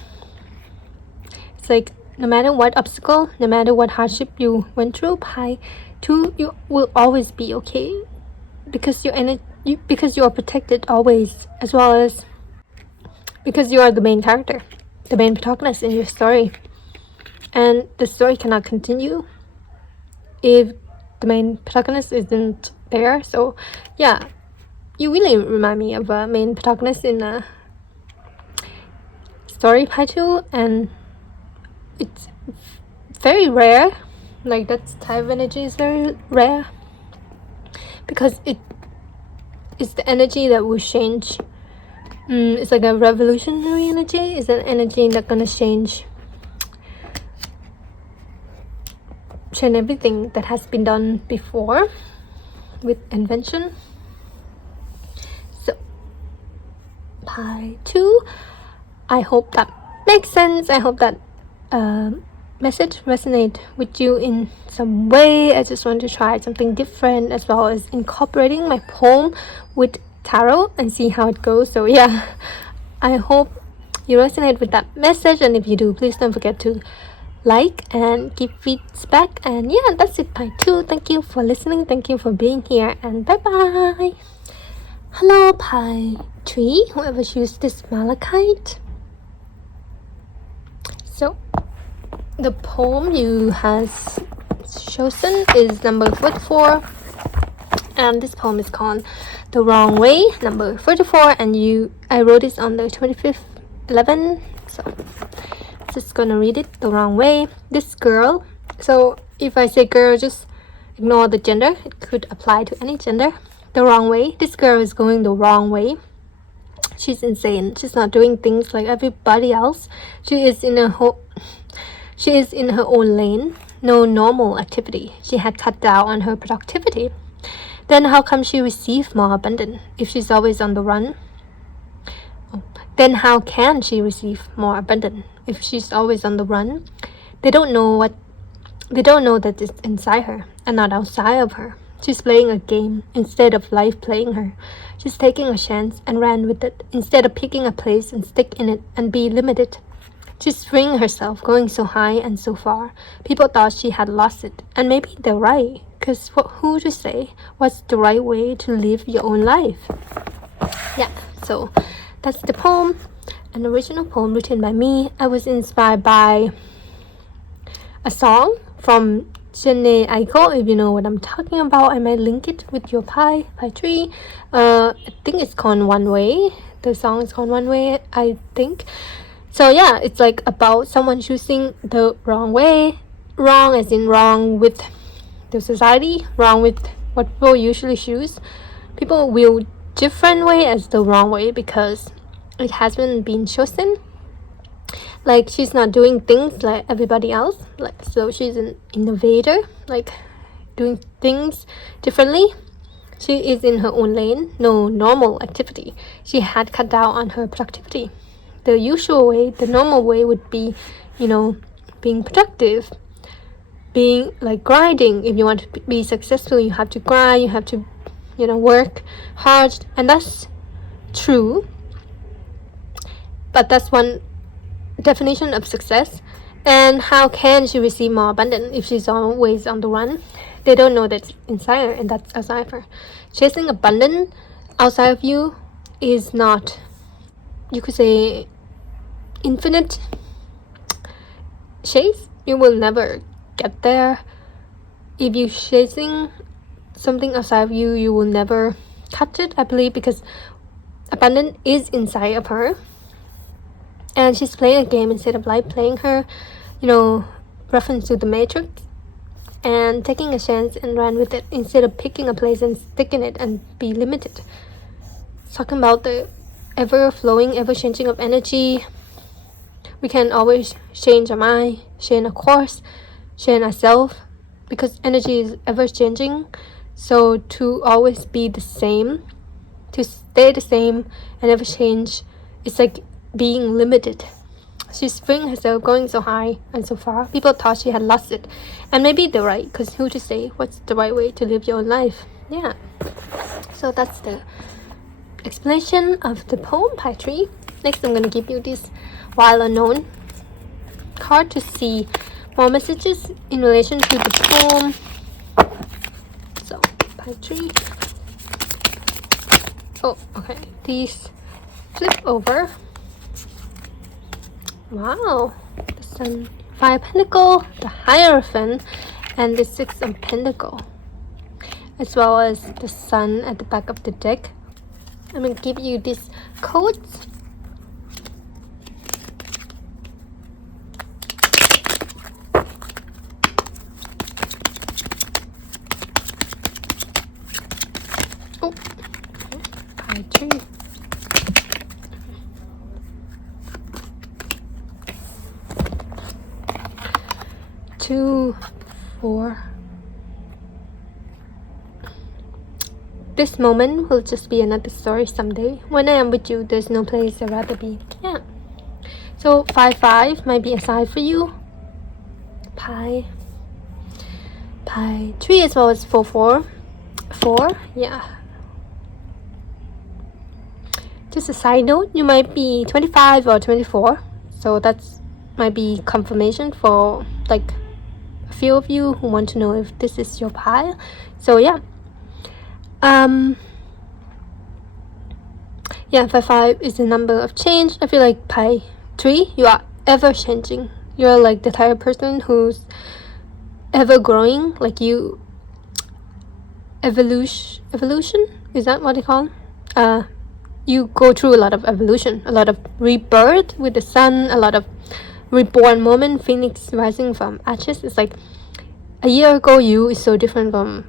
It's like, no matter what obstacle, no matter what hardship you went through, Pi 2, you will always be okay, because because you are protected always, as well as because you are the main character, the main protagonist in your story, and the story cannot continue if the main protagonist isn't there. So yeah, you really remind me of a main protagonist in a story pie 2, and it's very rare. Like, that type of energy is very rare because it is the energy that will change. It's like a revolutionary energy. It's an energy that's gonna change everything that has been done before with invention. So pie 2, I hope that makes sense. I hope that message resonate with you in some way. I just want to try something different, as well as incorporating my poem with tarot and see how it goes. So yeah, I hope you resonate with that message, and if you do, please don't forget to like and give feedback. And yeah, that's it, pie 2. Thank you for listening, thank you for being here, and bye bye. Hello, pie 3, whoever chooses this malachite. So the poem you has chosen is number 44, and this poem is called The Wrong Way, number 44, and I wrote this on the 25th 11. So just gonna read it. The wrong way. This girl, so if I say girl, just ignore the gender, it could apply to any gender. The wrong way. This girl is going the wrong way. She's insane. She's not doing things like everybody else. She is in her own lane. No normal activity. She had cut down on her productivity. Then how come she received more abundance if she's always on the run? Then how can she receive more abundance if she's always on the run? They don't know that it's inside her and not outside of her. She's playing a game instead of life playing her. She's taking a chance and ran with it instead of picking a place and stick in it and be limited. She's freeing herself, going so high and so far. People thought she had lost it, and maybe they're right, because who to say what's the right way to live your own life? Yeah, so that's the poem, an original poem written by me. I was inspired by a song from Jhené Aiko. If you know what I'm talking about, I might link it with your pie 3. I think it's called One Way. The song is called One Way, I think. So yeah, it's like about someone choosing the wrong way. Wrong as in wrong with the society, wrong with what people usually choose. People will different way as the wrong way because it hasn't been chosen. Like, she's not doing things like everybody else. Like, so she's an innovator, like doing things differently. She is in her own lane, no normal activity. She had cut down on her productivity. The usual way, the normal way would be, being productive, being like grinding. If you want to be successful, you have to grind, you have to, work hard, and that's true. But that's one definition of success. And how can she receive more abundance if she's always on the run? They don't know that's inside her and that's outside her. Chasing abundance outside of you is not, you could say, infinite chase. You will never get there. If you're chasing something outside of you, you will never catch it, I believe, because abundance is inside of her. And she's playing a game instead of life playing her, reference to the Matrix, and taking a chance and run with it instead of picking a place and stick in it and be limited. Talking about the ever-flowing, ever-changing of energy. We can always change our mind, change our course, change ourselves, because energy is ever-changing. So to always be the same, to stay the same and never change, it's like being limited. She's freeing herself, going so high and so far. People thought she had lost it, and maybe they're right, because who to say what's the right way to live your own life? Yeah. So that's the explanation of the poem, pie 3. Next, I'm gonna give you this While Unknown card to see more messages in relation to the poem. So pie 3. Oh, okay. These flip over. Wow, the Sun, 5 Pentacle, the Hierophant, and the 6 of Pentacle. as well as the sun at the back of the deck. I'm going to give you these codes. Oh, pie tree. Two, 4. This moment will just be another story someday. When I am with you, there's no place I'd rather be. Yeah. So 5 might be a sign for you. Pie 3 as well as 4. Yeah. Just a side note, you might be 25 or 24. So that's might be confirmation for like a few of you who want to know if this is your pie. So yeah. Yeah, 5 is the number of change. I feel like pie 3, you are ever changing. You're like the type of person who's ever growing, like you evolution, is that what they call it? You go through a lot of evolution, a lot of rebirth with the sun, a lot of reborn moment, phoenix rising from ashes. It's like a year ago you is so different from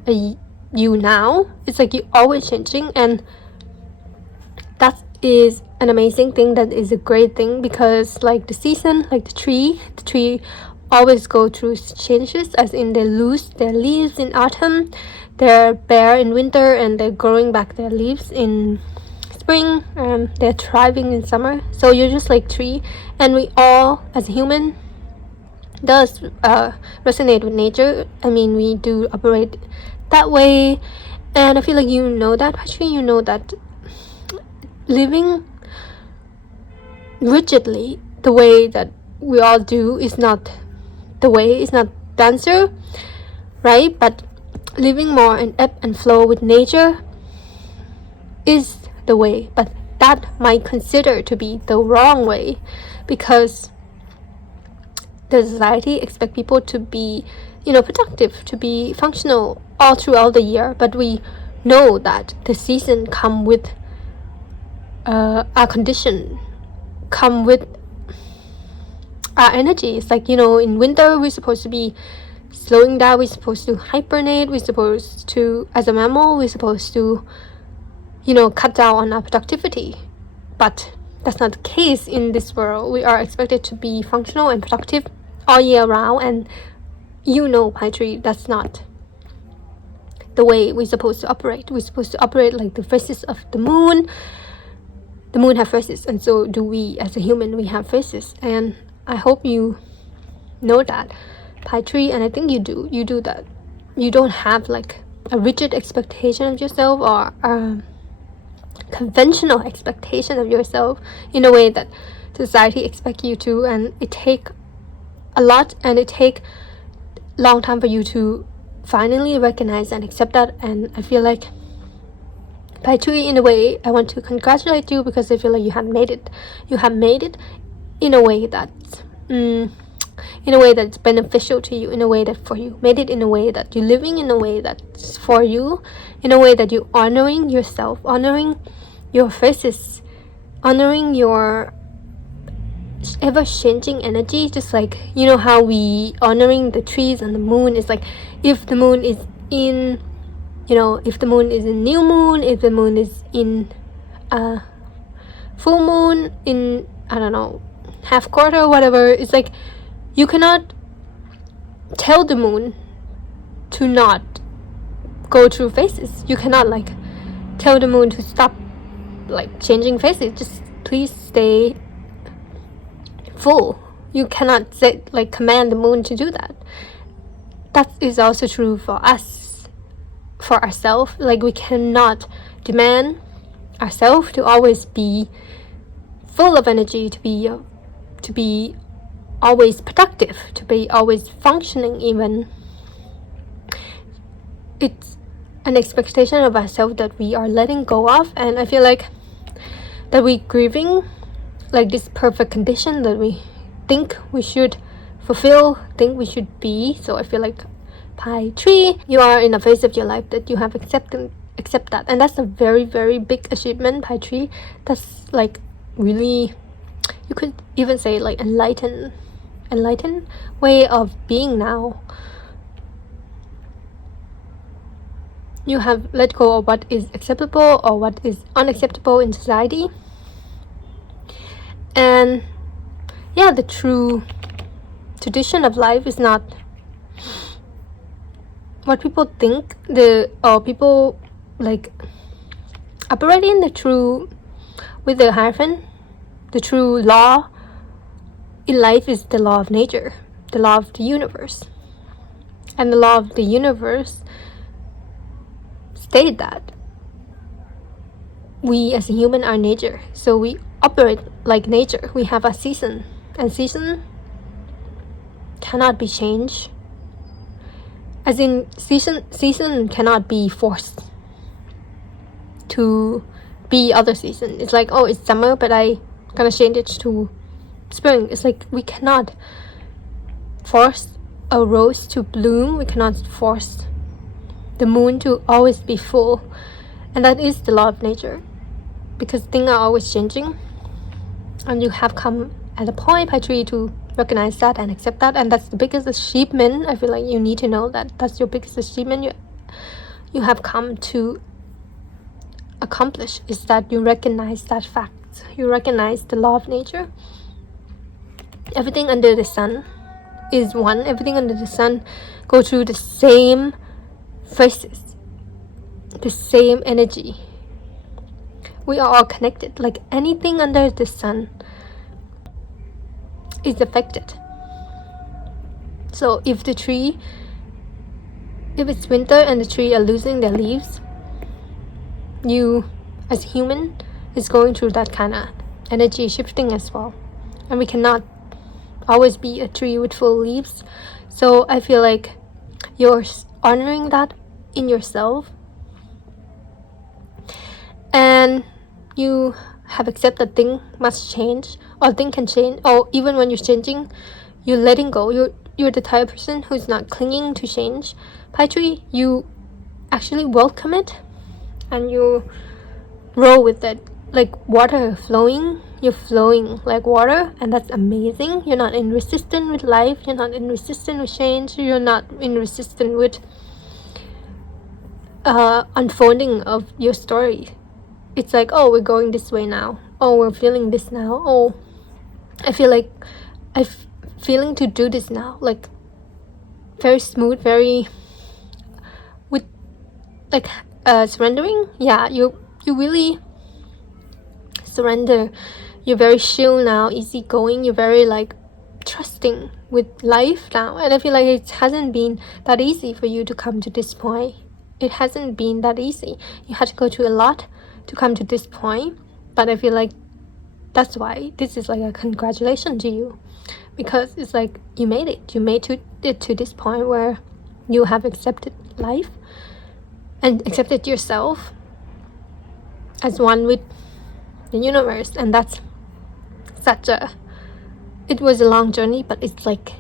you now. It's like you always changing, and that is an amazing thing. That is a great thing, because like the season, like the tree always go through changes, as in they lose their leaves in autumn, they're bare in winter, and they're growing back their leaves in spring, and they're thriving in summer. So you're just like tree, and we all as a human does resonate with nature. I mean, we do operate that way, and I feel like you know that, actually you know that living rigidly the way that we all do is not the way, is not the answer, right? But living more in ebb and flow with nature is the way, but that might consider to be the wrong way, because the society expect people to be, productive, to be functional all throughout the year. But we know that the season come with our condition, come with our energy. It's like, in winter we're supposed to be slowing down, we're supposed to hibernate, we're supposed to, as a mammal, we're supposed to cut down on our productivity. But that's not the case in this world. We are expected to be functional and productive all year round, and pie tree, that's not the way we're supposed to operate. We're supposed to operate like the phases of the moon. The moon have phases, and so do we as a human. We have phases, and I hope you know that, pie tree, and I think you do that. You don't have like a rigid expectation of yourself, or conventional expectation of yourself in a way that society expects you to, and it take a lot, and it take long time for you to finally recognize and accept that. And I feel like, pie tree, in a way, I want to congratulate you, because I feel like you have made it in a way that's beneficial to you, in a way that for you, made it in a way that you're living in a way that's for you, in a way that you're honoring yourself, honoring your phases, honoring your ever-changing energy. Just like, how we honoring the trees and the moon. Is like, if the moon is in, if the moon is in new moon, if the moon is in full moon, in, I don't know, half quarter, whatever. It's like, you cannot tell the moon to not go through phases. You cannot like tell the moon to stop like changing phases. Just please stay full. You cannot say, like, command the moon to do that. That is also true for us, for ourselves. Like, we cannot demand ourselves to always be full of energy, to be always productive, to be always functioning. Even it's an expectation of ourselves that we are letting go of, and I feel like that we grieving like this perfect condition that we think we should fulfill, think we should be. So I feel like Pie 3, you are in a phase of your life that you have accept that, and that's a very, very big achievement. Pie 3, that's like really, you could even say like enlightened way of being now. You have let go of what is acceptable or what is unacceptable in society. And yeah, the true tradition of life is not what people think, or people like operating the true with the hyphen. The true law in life is the law of nature, the law of the universe. And the law of the universe state that we as a human are nature, so we operate like nature. We have a season, and season cannot be changed. As in, season cannot be forced to be other season. It's like, oh, it's summer, but I gonna change it to spring. It's like we cannot force a rose to bloom. We cannot force the moon to always be full, and that is the law of nature, because things are always changing, and you have come at a point, Pie 3, to recognize that and accept that. And that's the biggest achievement. I feel like you need to know that that's your biggest achievement you have come to accomplish, is that you recognize that fact. You recognize the law of nature. Everything under the sun is one. Everything under the sun go through the same phases, the same energy. We are all connected. Like anything under the sun is affected. So if it's winter and the tree are losing their leaves, you as a human is going through that kind of energy shifting as well. And we cannot always be a tree with full leaves. So I feel like you're honoring that in yourself, and you have accepted thing must change, or thing can change, or even when you're changing, you're letting go. You're the type of person who's not clinging to change. Pie 3, you actually welcome it and you roll with it like water flowing. You're flowing like water, and that's amazing. You're not in resistance with life. You're not in resistance with change. You're not in resistance with unfolding of your story. It's like, oh, we're going this way now. Oh, we're feeling this now. Oh, I feel like I'm feeling to do this now. Like very smooth, very with like surrendering. Yeah, you really surrender. You're very chill now, easygoing. You're very like trusting with life now. And I feel like it hasn't been that easy for you to come to this point. It hasn't been that easy. You had to go through a lot to come to this point. But I feel like that's why this is like a congratulations to you, because it's like you made it. You made it to this point where you have accepted life and accepted yourself as one with the universe. And that's it was a long journey, but it's like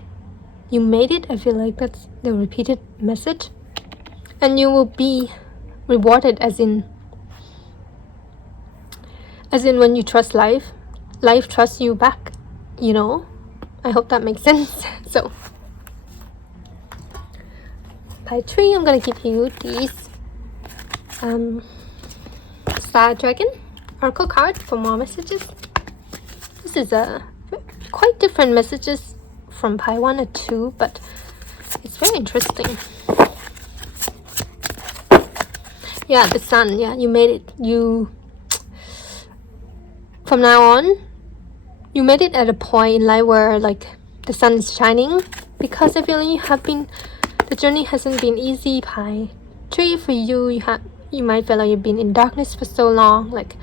you made it. I feel like that's the repeated message, and you will be rewarded as in when you trust life trusts you back, you know. I hope that makes sense. So Pie 3, I'm gonna give you these Star Dragon Oracle card for more messages. This is quite different messages from Pie 1 or 2, but it's very interesting. Yeah, the sun. Yeah, you made it. From now on, you made it at a point in life where like the sun is shining, because I feel like the journey hasn't been easy. Pie 3, for you might feel like you've been in darkness for so long, like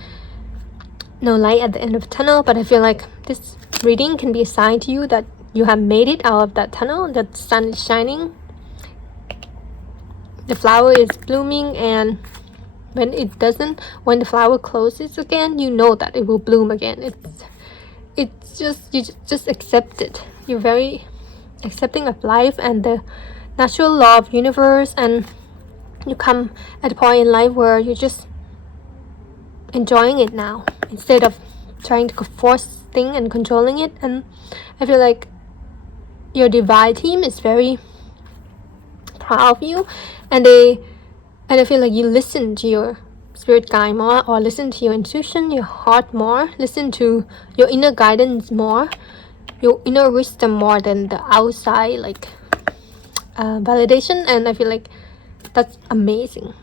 no light at the end of the tunnel. But I feel like this reading can be a sign to you that you have made it out of that tunnel, that the sun is shining, the flower is blooming, and when the flower closes again, you know that it will bloom again. It's just, you just accept it. You're very accepting of life and the natural law of universe, and you come at a point in life where you're just enjoying it now instead of trying to force things and controlling it. And I feel like your divine team is very proud of you, and I feel like you listen to your spirit guide more, or listen to your intuition, your heart more, listen to your inner guidance more, your inner wisdom more than the outside like validation. And I feel like that's amazing.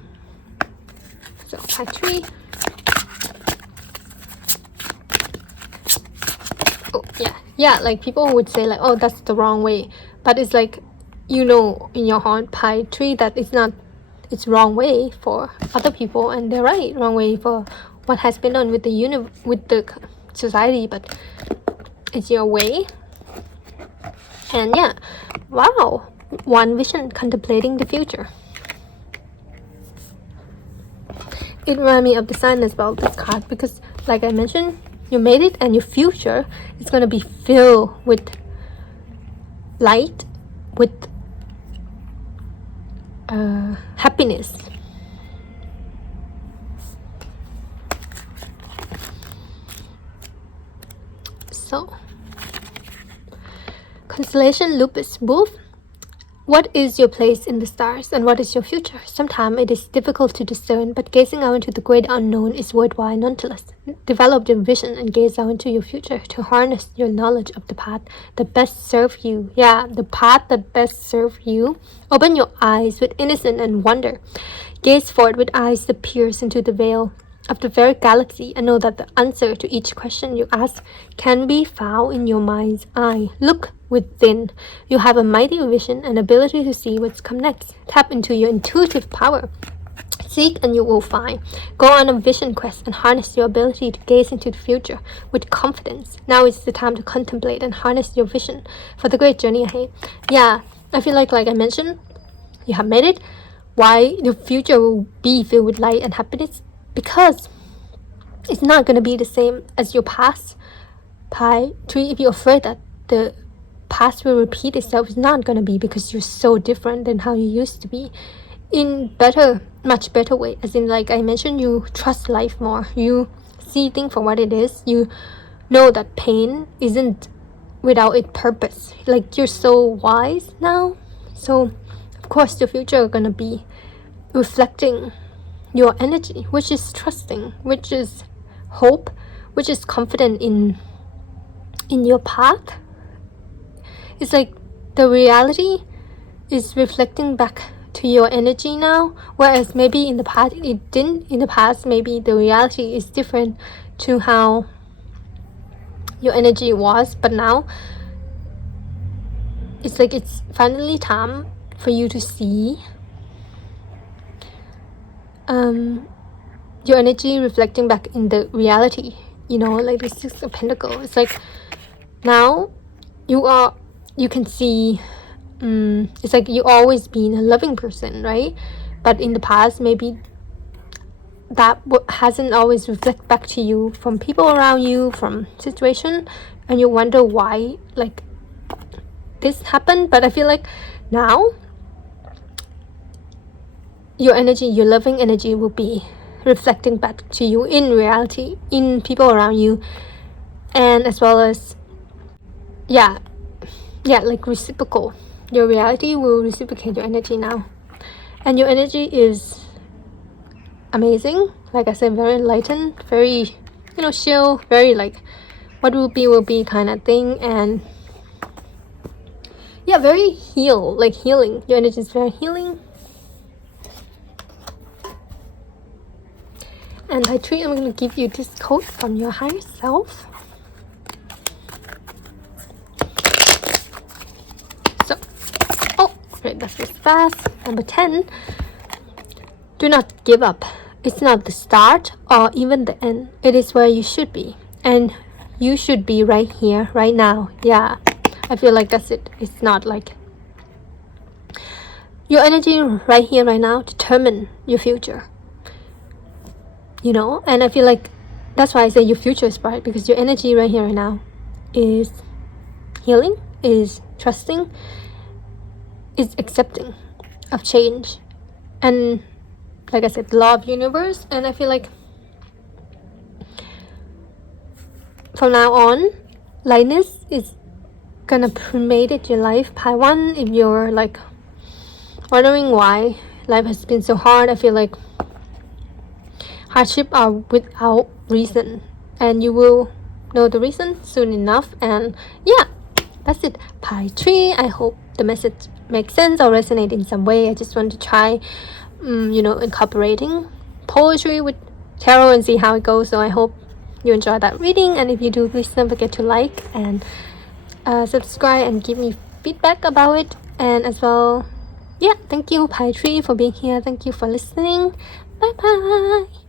So PAC 3. Oh yeah, like people would say like, oh, that's the wrong way, but it's like, you know, in your heart, PAC 3, that it's wrong way for other people, and they're right, wrong way for what has been done with the society, but it's your way. And yeah, wow, one vision, contemplating the future. It reminded me of the sign as well, this card, because like I mentioned, you made it, and your future is going to be filled with light, with happiness. So, constellation lupus wolf. What is your place in the stars, and what is your future? Sometimes it is difficult to discern, but gazing out into the great unknown is worthwhile nonetheless. Develop your vision and gaze out into your future to harness your knowledge of the path that best serve you. Yeah, the path that best serve you. Open your eyes with innocence and wonder. Gaze forward with eyes that pierce into the veil of the very galaxy, and know that the answer to each question you ask can be found in your mind's eye. Look within. You have a mighty vision and ability to see what's come next. Tap into your intuitive power. Seek and you will find. Go on a vision quest and harness your ability to gaze into the future with confidence. Now is the time to contemplate and harness your vision for the great journey ahead. Yeah, I feel like I mentioned, you have made it. Why the future will be filled with light and happiness? Because it's not going to be the same as your past. PAC 3, if you're afraid that the past will repeat itself, it's not going to be, because you're so different than how you used to be, in much better way. As in, like I mentioned, you trust life more, you see things for what it is, you know that pain isn't without its purpose. Like, you're so wise now. So of course the future is going to be reflecting your energy, which is trusting, which is hope, which is confident in your path. It's like the reality is reflecting back to your energy now, whereas maybe in the past it didn't. In the past, maybe the reality is different to how your energy was, but now it's like it's finally time for you to see your energy reflecting back in the reality, you know, like the Six of Pentacles. It's like now you can see, it's like you always been a loving person, right? But in the past, maybe that hasn't always reflected back to you from people around you, from situation, and you wonder why like this happened. But I feel like now your energy, your loving energy, will be reflecting back to you in reality, in people around you, and as well as like reciprocal. Your reality will reciprocate your energy now, and your energy is amazing. Like I said, very enlightened, very, you know, chill, very like what will be kind of thing. And yeah, very healing. Your energy is very healing. And PAC 3, I'm going to give you this quote from your higher self. So, great, that's just fast. Number 10, do not give up. It's not the start or even the end. It is where you should be. And you should be right here, right now. Yeah, I feel like that's it. It's not like your energy right here, right now, determine your future. You know, and I feel like that's why I say your future is bright, because your energy right here, right now is healing, is trusting, is accepting of change, and like I said, the law of universe. And I feel like from now on, lightness is gonna permeate your life. Pi 1, if you're like wondering why life has been so hard, I feel like hardship are without reason, and you will know the reason soon enough. And yeah, that's it. Pi 3, I hope the message makes sense or resonate in some way. I just want to try incorporating poetry with tarot and see how it goes. So I hope you enjoy that reading, and if you do, please don't forget to like and subscribe and give me feedback about it. And as well, yeah, thank you Pi 3 for being here. Thank you for listening. Bye bye.